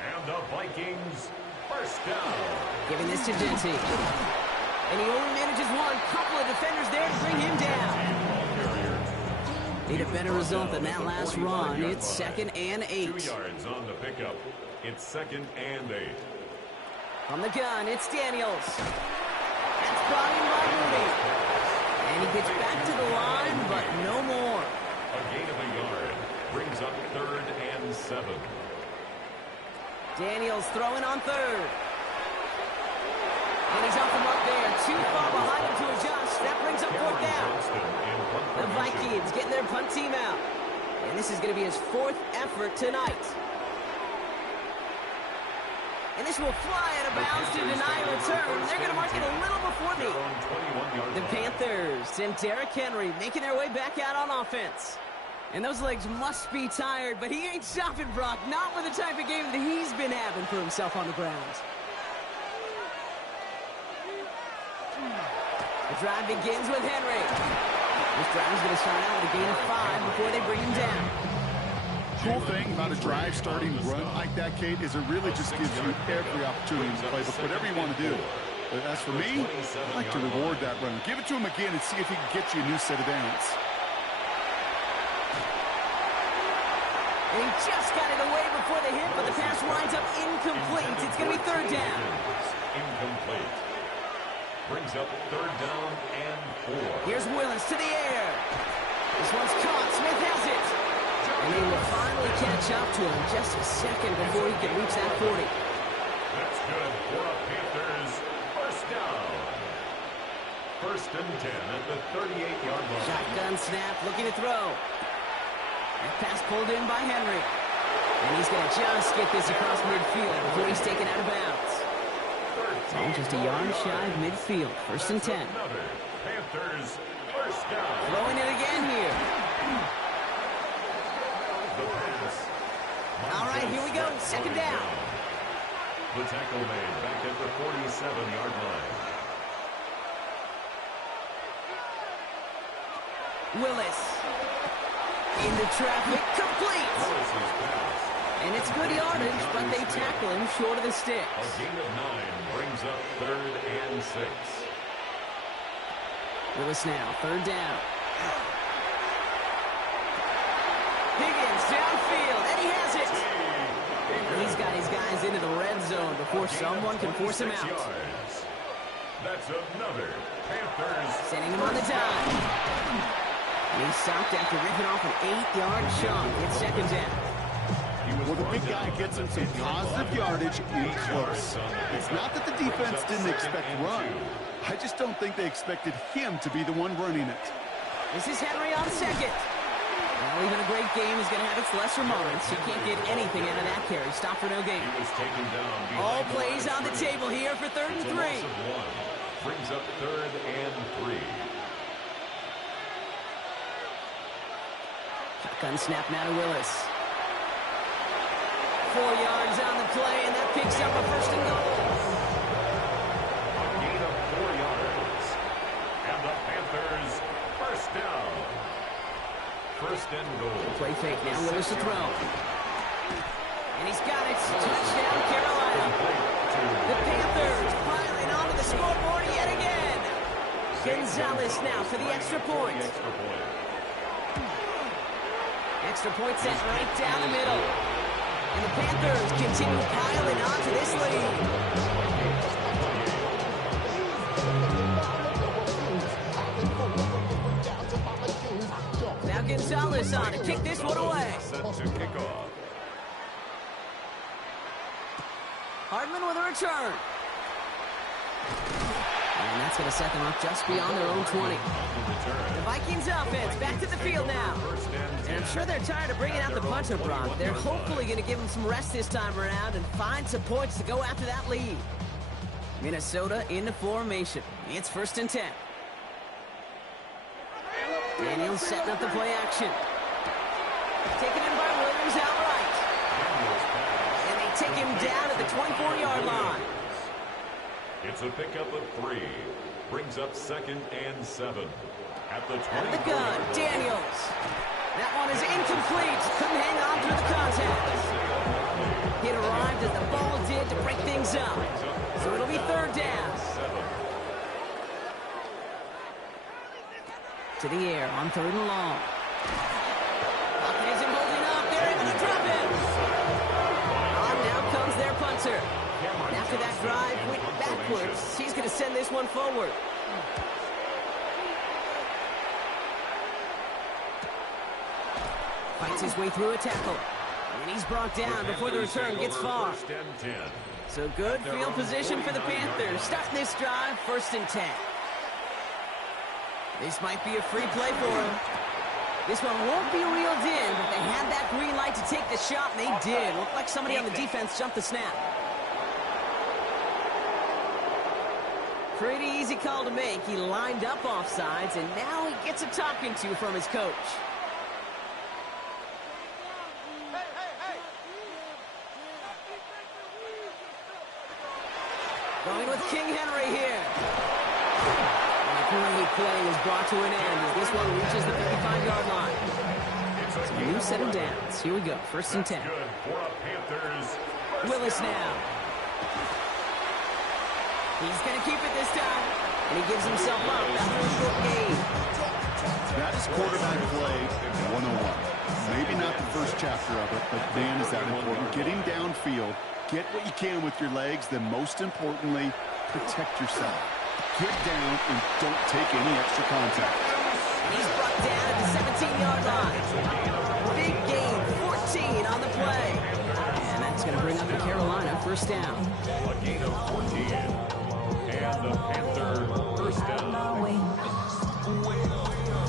And the Vikings first down. Giving this to Genty. And he only manages one. Couple of defenders there to bring him down. Need a better result than that last run. It's 2nd and 8. 2 yards on the pickup. It's 2nd and 8. From the gun, it's Daniels. That's brought in by Mooney. And he gets back to the line, but no more. A gain of a yard. Brings up 3rd and 7. Daniels throwing on 3rd. And he's off the mark there. Too far behind him to adjust. That brings up 4th down. The Vikings getting their punt team out. And this is going to be his 4th effort tonight. And this will fly out of bounds to deny a return. They're going to mark it a little before me. The Panthers and Derrick Henry making their way back out on offense. And those legs must be tired, but he ain't stopping, Brock. Not with the type of game that he's been having for himself on the ground. The drive begins with Henry. This drive is going to start out with a gain of 5 before they bring him down. Cool thing about a drive starting run like that, Kate, is it really just gives you every opportunity to play with whatever you want to do. But as for me, I like to reward that run. Give it to him again and see if he can get you a new set of downs. And he just got it away before the hit, but the pass winds up incomplete. It's going to be third down. Incomplete. Brings up third down and 4. Here's Willis to the air. This one's caught. Smith has it. And he will finally catch up to him just a second before he can reach that 40. That's good for a Panthers first down. First and 10 at the 38-yard line. Shotgun snap, looking to throw. That pass pulled in by Henry. And he's going to just get this across midfield before he's taken out of bounds. All just a yard shy of midfield. First and 10. Another Panthers first down. Throwing it again here. The pass. All right, here we go. Second down. The tackle made back at the 47-yard line. Willis. Into traffic. Complete. Willis's pass. And it's good yardage, but they tackle him short of the sticks. A gain of 9 brings up third and 6. Willis now, third down. Higgins downfield, and he has it. He's got his guys into the red zone before someone can force him out. Yards. That's another Panthers. Sending him on the dime. And he's stopped after ripping off an 8-yard chunk. It's second down. Well, the big guy gets him some positive yardage in close. It's not that the defense didn't expect run. I just don't think they expected him to be the one running it. This is Henry on second. Well, even a great game is going to have its lesser moments. He can't get anything out of that carry. Stop for no gain. He was taken down. All plays on the table here for third and 3. Loss of 1. Brings up third and 3. Shotgun snap now to Willis. 4 yards on the play, and that picks up a first and goal. A gain of 4 yards. And the Panthers first down. First and goal. Play fake now, Willis to throw. And he's got it. Touchdown, Carolina. The Panthers piling onto the scoreboard yet again. Gonzalez now for the extra point. Extra point sent right down the middle. And the Panthers continue piling onto this lead. Now Gonzalez on to kick this one away. Set to kick off. Hardman with a return. And that's going to set them up just beyond their own 20. The Vikings offense back to the field now. And I'm sure they're tired of bringing out the punter, Brock. They're hopefully going to give them some rest this time around and find some points to go after that lead. Minnesota into formation. It's first and 10. Daniels setting up the play action. Taken in by Williams outright. And they take him down at the 24-yard line. It's a pickup of 3. Brings up second and 7. At the 20. Out of the gun, Daniels. That one is incomplete. Couldn't hang on through the contact. It arrived as the ball did to break things up. So it'll be third down. To the air on third and long. Pocket isn't holding up. They're able to drop him. On now comes their punter. And after that drive went backwards, he's going to send this one forward. Fights his way through a tackle. And he's brought down before the return gets far. So good field position for the Panthers. Starting this drive, first and 10. This might be a free play for him. This one won't be reeled in, but they had that green light to take the shot, and they did. Looked like somebody on the defense jumped the snap. Pretty easy call to make. He lined up offsides, and now he gets a talking to from his coach. Going with King Henry here. And a great play is brought to an end as this one reaches the 35-yard line. So a new set of downs. Here we go. First and 10. Good for a Panthers. Willis now. He's going to keep it this time. And he gives himself up after a short gain. That is quarterback play 101. Maybe not the first chapter of it, but man, is that important. Getting downfield, get what you can with your legs, then most importantly, protect yourself. Get down and don't take any extra contact. And he's brought down at the 17-yard line. Big gain, 14 on the play. And that's going to bring up the Carolina first down. A gain of 14. And the Panther first down.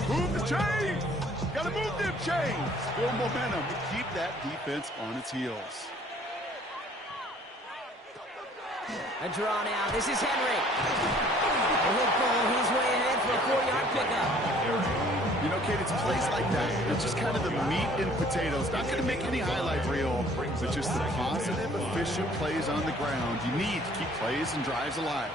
Move the chains! Gotta move them chains! Build momentum. Keep that defense on its heels. A draw now. This is Henry. He'll ball his way ahead for a 4-yard pickup. You know, Kate, it's plays like that. It's just kind of the meat and potatoes. Not going to make any highlight reel, but just the positive, efficient plays on the ground. You need to keep plays and drives alive.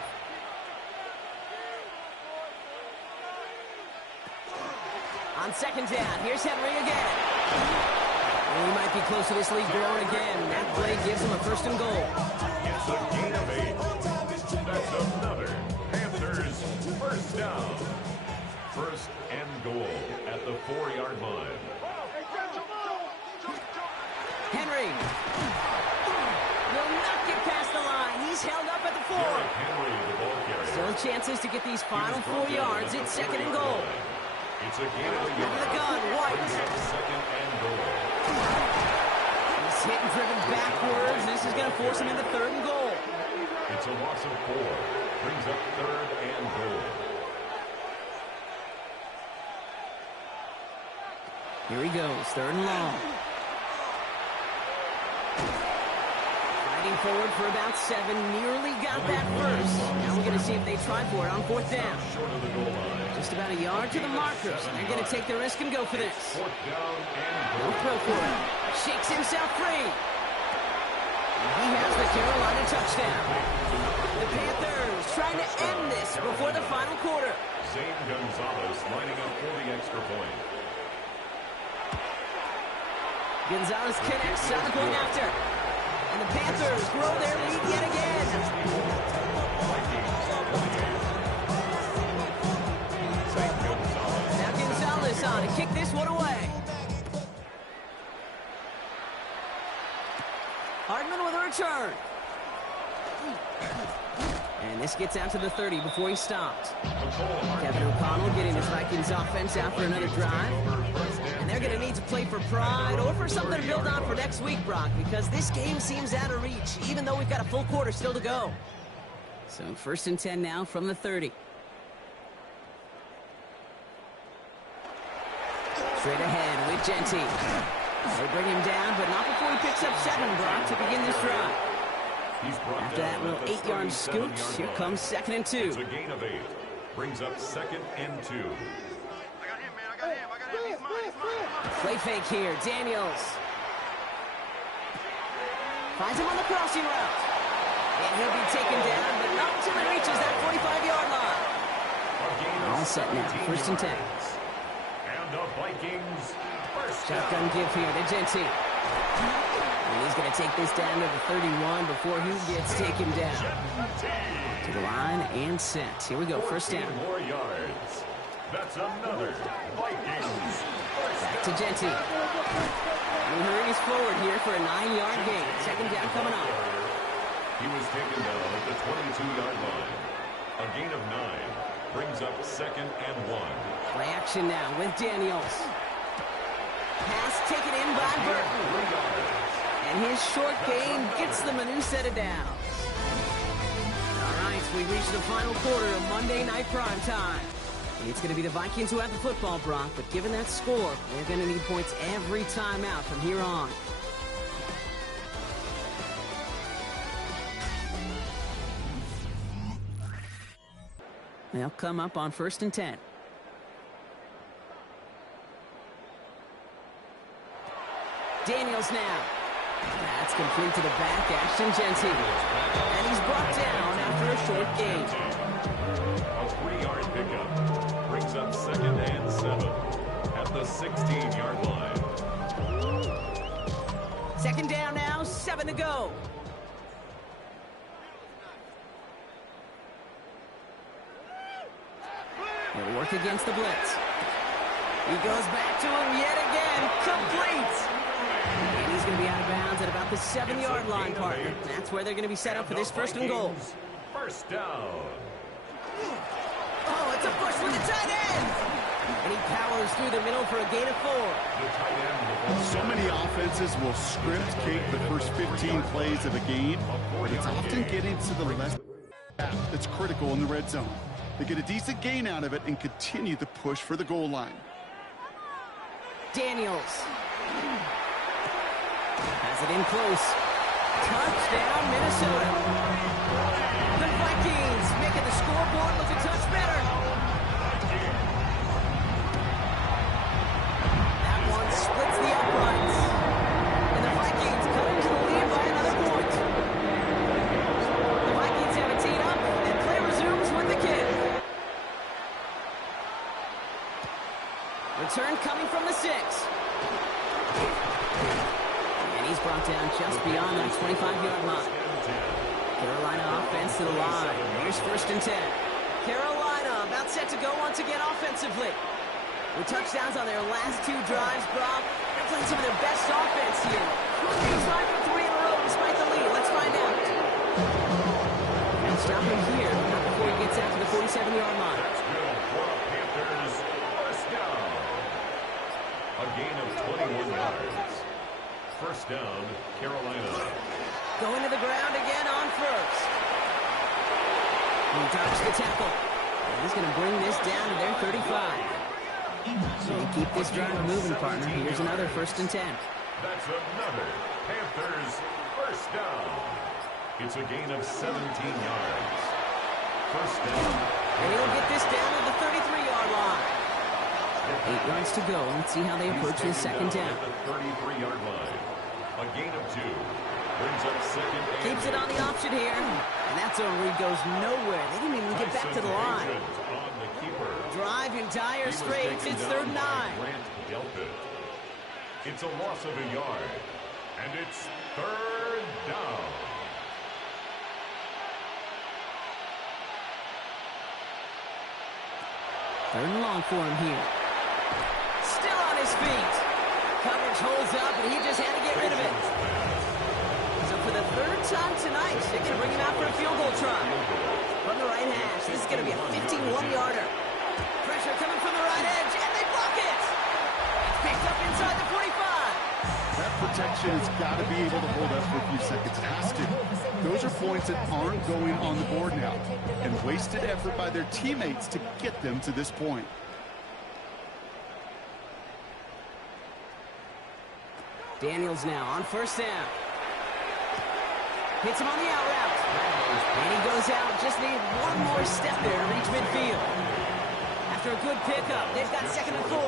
On second down, here's Henry again. And he might be close to this lead growing again. That play gives him a first and goal. It's a gain of 8. That's another Panthers first down. First and goal at the 4-yard line. Henry will not get past the line. He's held up at the 4. Henry, the ball carrier. Still chances to get these final 4 yards. It's second and goal. It's a gain of 8. Out of the gun, White. Second and goal. He's hit and driven backwards. This is going to force him into third and goal. It's a loss of 4. Brings up third and goal. Here he goes, third and long. Fighting forward for about 7. Nearly got that first. Now we're going to see if they try for it on fourth down. Short of the goal line. Just about a yard to the markers. They're going to take the risk and go for this. Fourth down and He'll goal. throw for it. Shakes himself free. He has the Carolina touchdown. The Panthers trying to end this before the final quarter. Zane Gonzalez lining up for the extra point. Gonzalez connects on the point after. And the Panthers grow their lead yet again. Now Gonzalez on to kick this one away. Hardman with a return. And this gets out to the 30 before he stops. Kevin O'Connell getting his Vikings offense after another drive. And they're going to need to play for pride or for something to build on for next week, Brock, because this game seems out of reach, even though we've got a full quarter still to go. So first and 10 now from the 30. Straight ahead with Genty. They bring him down, but not before he picks up 7, Brock, to begin this drive. After that little 8-yard scoot, here comes second and 2. It's a gain of 8. Brings up second and 2. Play fake here, Daniels. Finds him on the crossing route. And he'll be taken down, but not until he reaches that 45-yard line. All set now, first and 10. And the Vikings first Shotgun give here to Genty. And he's going to take this down to the 31 before he gets taken down. To the line and set. Here we go, first down. more yards. That's another Vikings. Back to Genty. And he hurries forward here for a 9-yard gain. Second down coming up. He was taken down at the 22-yard line. A gain of 9 brings up second and 1. Play action now with Daniels. Pass taken in by Burton. And his short gain gets them a new set of downs. All right, we reach the final quarter of Monday Night Prime Time. It's going to be the Vikings who have the football, Brock, but given that score, they're going to need points every time out from here on. They'll come up on first and 10. Daniels now. That's complete to the back, Ashton Genty. And he's brought down after a short game. A 3-yard pickup brings up 2nd and 7 at the 16-yard line. 2nd down now, 7 to go. He'll work against the blitz. He goes back to him yet again. Complete. And he's going to be out of bounds at about the 7-yard line, partner. That's where they're going to be set up for this 1st and goal. First down. Oh, it's a push with the tight end. And he powers through the middle for a gain of 4. The tight end. So many offenses will script kick the first 15 plays of a game, but it's often getting to the left half that's critical in the red zone. They get a decent gain out of it and continue the push for the goal line. Daniels has it in close. Touchdown, Minnesota. The Vikings making the scoreboard look a touch better. That one splits the uprights. And the Vikings coming to the lead by another point. The Vikings have it teed up, and play resumes with the kick. Return coming from the 6. And he's brought down just beyond that 25-yard line. Carolina offense to the line. Here's 1st and 10. Carolina about set to go once again offensively. With touchdowns on their last 2 drives, Brock, they're playing some of their best offense here. Could they try for 3 in a row despite the lead? Let's find out. And stop him here, not before he gets out to the 47-yard line. That's good for the Panthers. First down. A gain of 21 yards. First down, Carolina. Going to the ground again on 1st. He dodged the tackle. And he's going to bring this down to their 35. So they keep this drive moving, partner. Here's another 1st and 10. That's another Panthers first down. It's a gain of 17 yards. First down. And he'll get this down to the 33-yard line. 8 yards to go. Let's see how they approach this 2nd down. At the 33-yard line. A gain of 2. Brings up 2nd and Keeps it on the option here. And that zone read goes nowhere. They didn't even get back to the line. on the keeper. Drive in dire straits. It's 3rd and 9. Grant Delpit. It's a loss of a yard. And it's 3rd down. Third and long for him here. Still on his feet. Coverage holds up, and he just had to get rid of it. So for the 3rd time tonight, they can bring him out for a field goal try. From the right hash, this is going to be a 51-yarder. Pressure coming from the right edge, and they block it. It's picked up inside the 45. That protection has got to be able to hold up for a few seconds. It has to. Those are points that aren't going on the board now, and wasted effort by their teammates to get them to this point. Daniels now on 1st down. Hits him on the out route. And he goes out. Just need one more step there to reach midfield. After a good pickup, they've got 2nd and 4.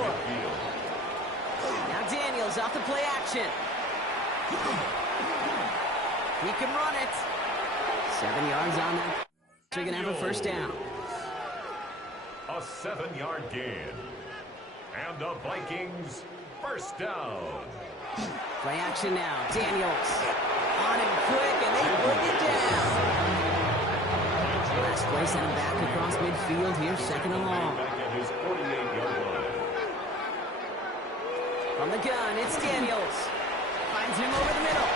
Now Daniels off the play action. He can run it. 7 yards on that. They're going to have a 1st down. A 7-yard gain. And the Vikings first down. Play action now. Daniels on him quick, and they bring it down. Last play sent him back across midfield here, 2nd and long. Back at his 48-yard line. From the gun, it's Daniels. Finds him over the middle.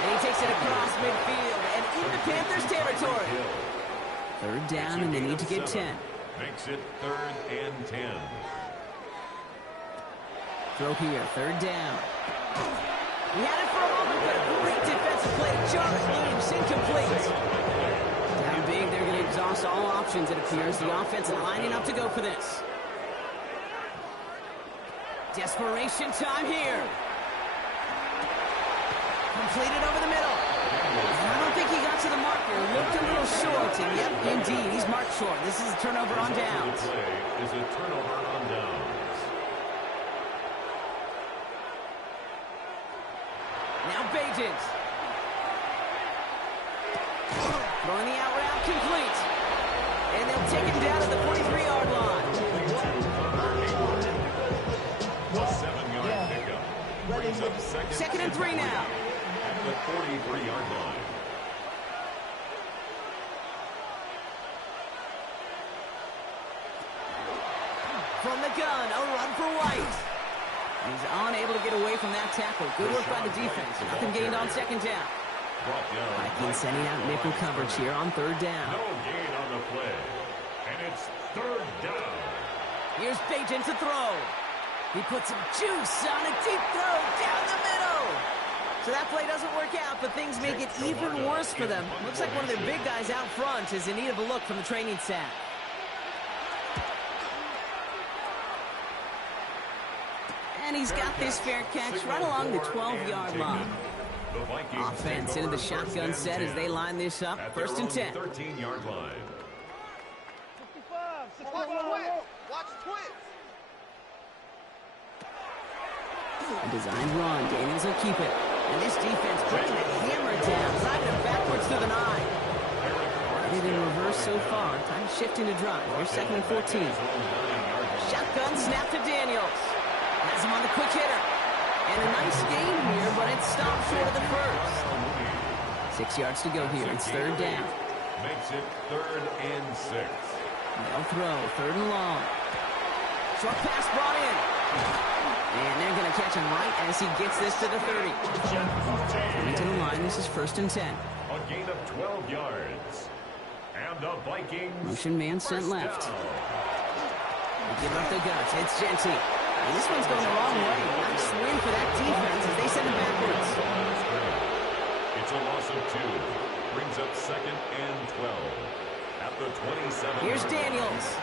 And he takes it across midfield and into Panthers territory. 3rd down, and they need to get 10. Makes it 3rd and 10. Throw here, 3rd down. He had it for a moment, but a great defensive play to Jarrett Williams, incomplete. Down big, they're going to exhaust all options, it appears. The offense lining up to go for this. Desperation time here. Completed over the middle. I don't think he got to the marker. Looked a little short, and yep, indeed, he's marked short. This is a turnover on downs. The play is a turnover on downs. Now Bagent. Throwing the out route complete. take him down at the 43-yard line. A 7-yard pickup. Brings up Second and 3 now. At the 43-yard line. From the gun, a run for White. He's unable to get away from that tackle. Good work by the defense. Nothing gained on second down. Vikings sending out nickel coverage here on third down. No gain on the play. And it's third down. Here's Bajan to throw. He puts some juice on a deep throw down the middle. So that play doesn't work out, but things make it even worse for them. Looks like one of their big guys out front is in need of a look from the training staff. And he's got this fair catch right along the 12-yard line. Offense into the shotgun set as they line this up. First and 10. 13-yard line. 65. Watch twins. A designed run. Daniels will keep it. And this defense putting the hammer down, driving it backwards through the 9. Did in reverse so far. Time to shift into drive. Here's second and 14. Shotgun snap to Daniels. Has him on the quick hitter. And a nice gain here, but it stopped short of the first. 6 yards to go here. It's third down. Makes it third and 6. They'll throw. Third and long. Short pass brought in. And they're going to catch him right as he gets this to the 30. Coming to the line, this is first and 10. A gain of 12 yards. And the Vikings. Motion man sent left. They give up the guts. It's Genty. And this one's going the wrong way. Nice win for that defense as they send it backwards. It's a loss of 2. Brings up second and 12. At the 27. Here's Daniels.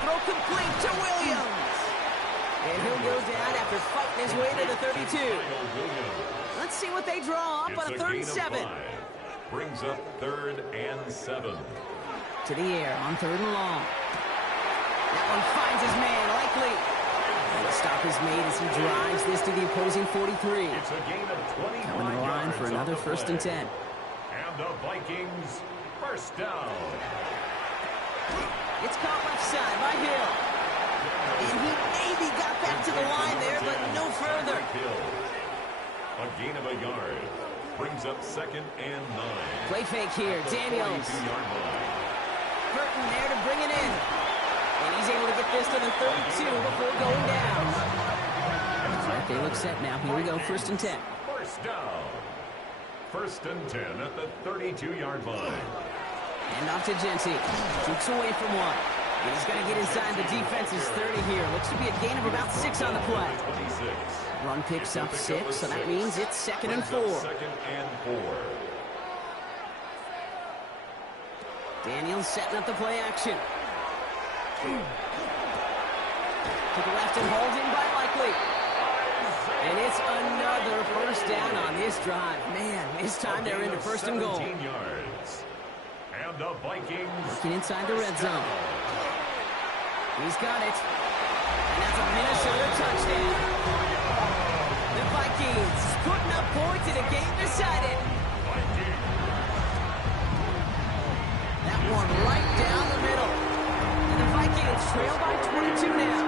Throw complete to Williams. And he'll go down after fighting his way to the 32. Let's see what they draw up on a third and 7. Brings up third and 7. To the air on third and long. That one finds his man, Likely. And the stop is made as he drives this to the opposing 43. It's a gain of 25 Coming to the line for another first and 10. And the Vikings first down. It's caught left side by Hill. And he maybe got back to the line there, but no further. A gain of a yard. Brings up second and 9. Play fake here, Daniels. Burton there to bring it in. And he's able to get this to the 32 before going down. All right, they look set now. Here we go, first and 10. First down. First and 10 at the 32-yard line. And off to Genty. Jukes away from one. And he's going to get inside the defense's 30 here. Looks to be a gain of about 6 on the play. 26. Run picks up 6, so that means it's second and 4. Second and 4. Daniels setting up the play action. To the left and hauled in by Likely. And it's another first down on this drive. Man, this time they're into first and goal. 17 yards. And the Vikings looking inside the red zone. He's got it. And that's a Minnesota touchdown. The Vikings putting up points in a game decided. That one right down the middle. And the Vikings trail by 22 now.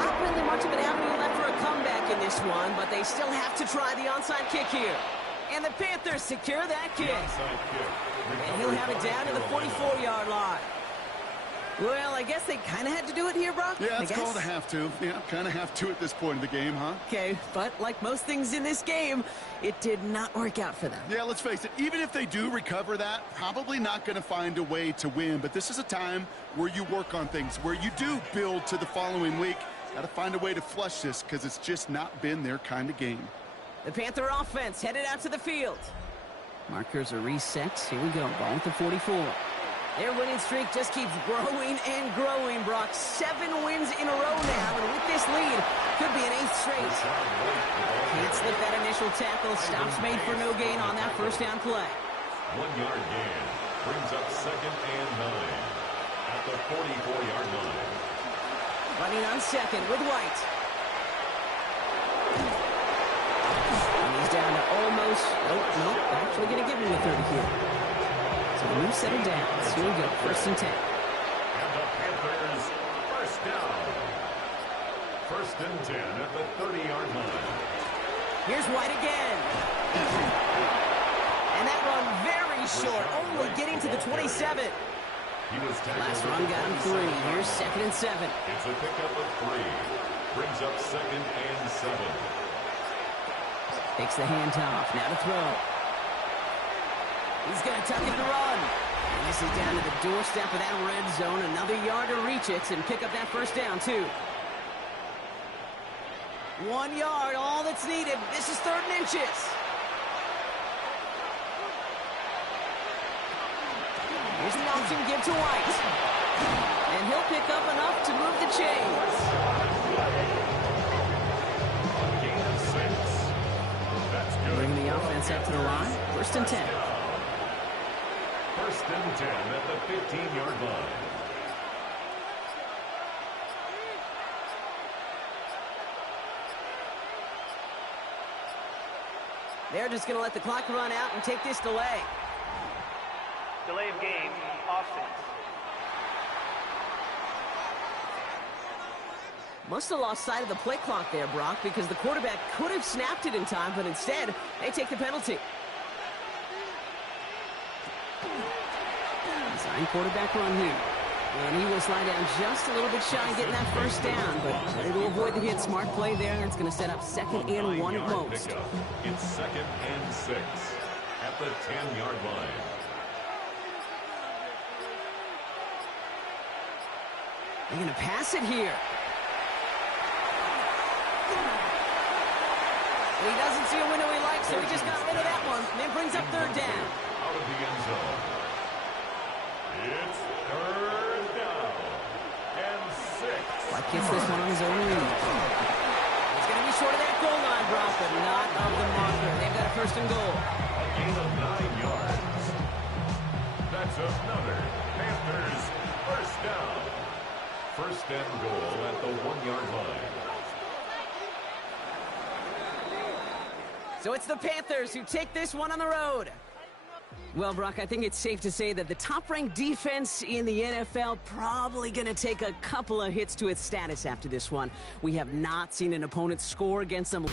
Not really much of an avenue left for a comeback in this one, but they still have to try the onside kick here. And the Panthers secure that kick. And he'll have it down to the 44-yard line. Well, I guess they kind of had to do it here, Brock. Yeah, it's called a have to. Yeah, kind of have to at this point in the game, huh? Okay, but like most things in this game, it did not work out for them. Yeah, let's face it. Even if they do recover that, probably not going to find a way to win. But this is a time where you work on things, where you do build to the following week. Got to find a way to flush this because it's just not been their kind of game. The Panther offense headed out to the field. Markers are reset. Here we go. Ball at the 44. Their winning streak just keeps growing and growing, Brock. 7 wins in a row now, and with this lead, could be an 8th straight. Can't slip that initial tackle. Stops made for no gain on that first down play. 1-yard gain brings up second and 9 at the 44-yard line. Running on second with White. And he's down to almost, nope, actually going to give him a 30 here. New set of downs. Here we go, 1st and 10. And the Panthers, first down. 1st and 10 at the 30-yard line. Here's White again. And that run very short, only getting to the 27. Last run got him 3. Here's 2nd and 7. It's a pickup of 3. Brings up 2nd and 7. Takes the handoff. Now to throw. He's going to tuck it to run. And this is down to the doorstep of that red zone. Another yard to reach it and pick up that 1st down, too. 1 yard, all that's needed. This is 3rd and inches. Here's the option give to White. And he'll pick up enough to move the chains. Gain of 6. That's good. Bringing the offense up to the line. 1st and 10. 1st and 10 at the 15-yard line. They're just going to let the clock run out and take this delay. Delay of game, offense. Must have lost sight of the play clock there, Brock, because the quarterback could have snapped it in time, but instead, they take the penalty. Design quarterback run here. And he will slide down just a little bit shy getting that 1st down, but ready to avoid the hit. Smart play there. That's going to set up 2nd and 1 at most. Pickup. It's 2nd and 6 at the 10-yard line. They're going to pass it here. He doesn't see a window he likes, so he just got rid of that one. And then brings up 3rd down. Out of the end zone. It's 3rd down and 6. White gets this one on his own read. He's going to be short of that goal line, Brock, but not of the marker. They've got a 1st and goal. A gain of 9 yards. That's another Panthers 1st down. 1st and goal at the 1-yard line. So it's the Panthers who take this one on the road. Well, Brock, I think it's safe to say that the top-ranked defense in the NFL probably going to take a couple of hits to its status after this one. We have not seen an opponent score against them.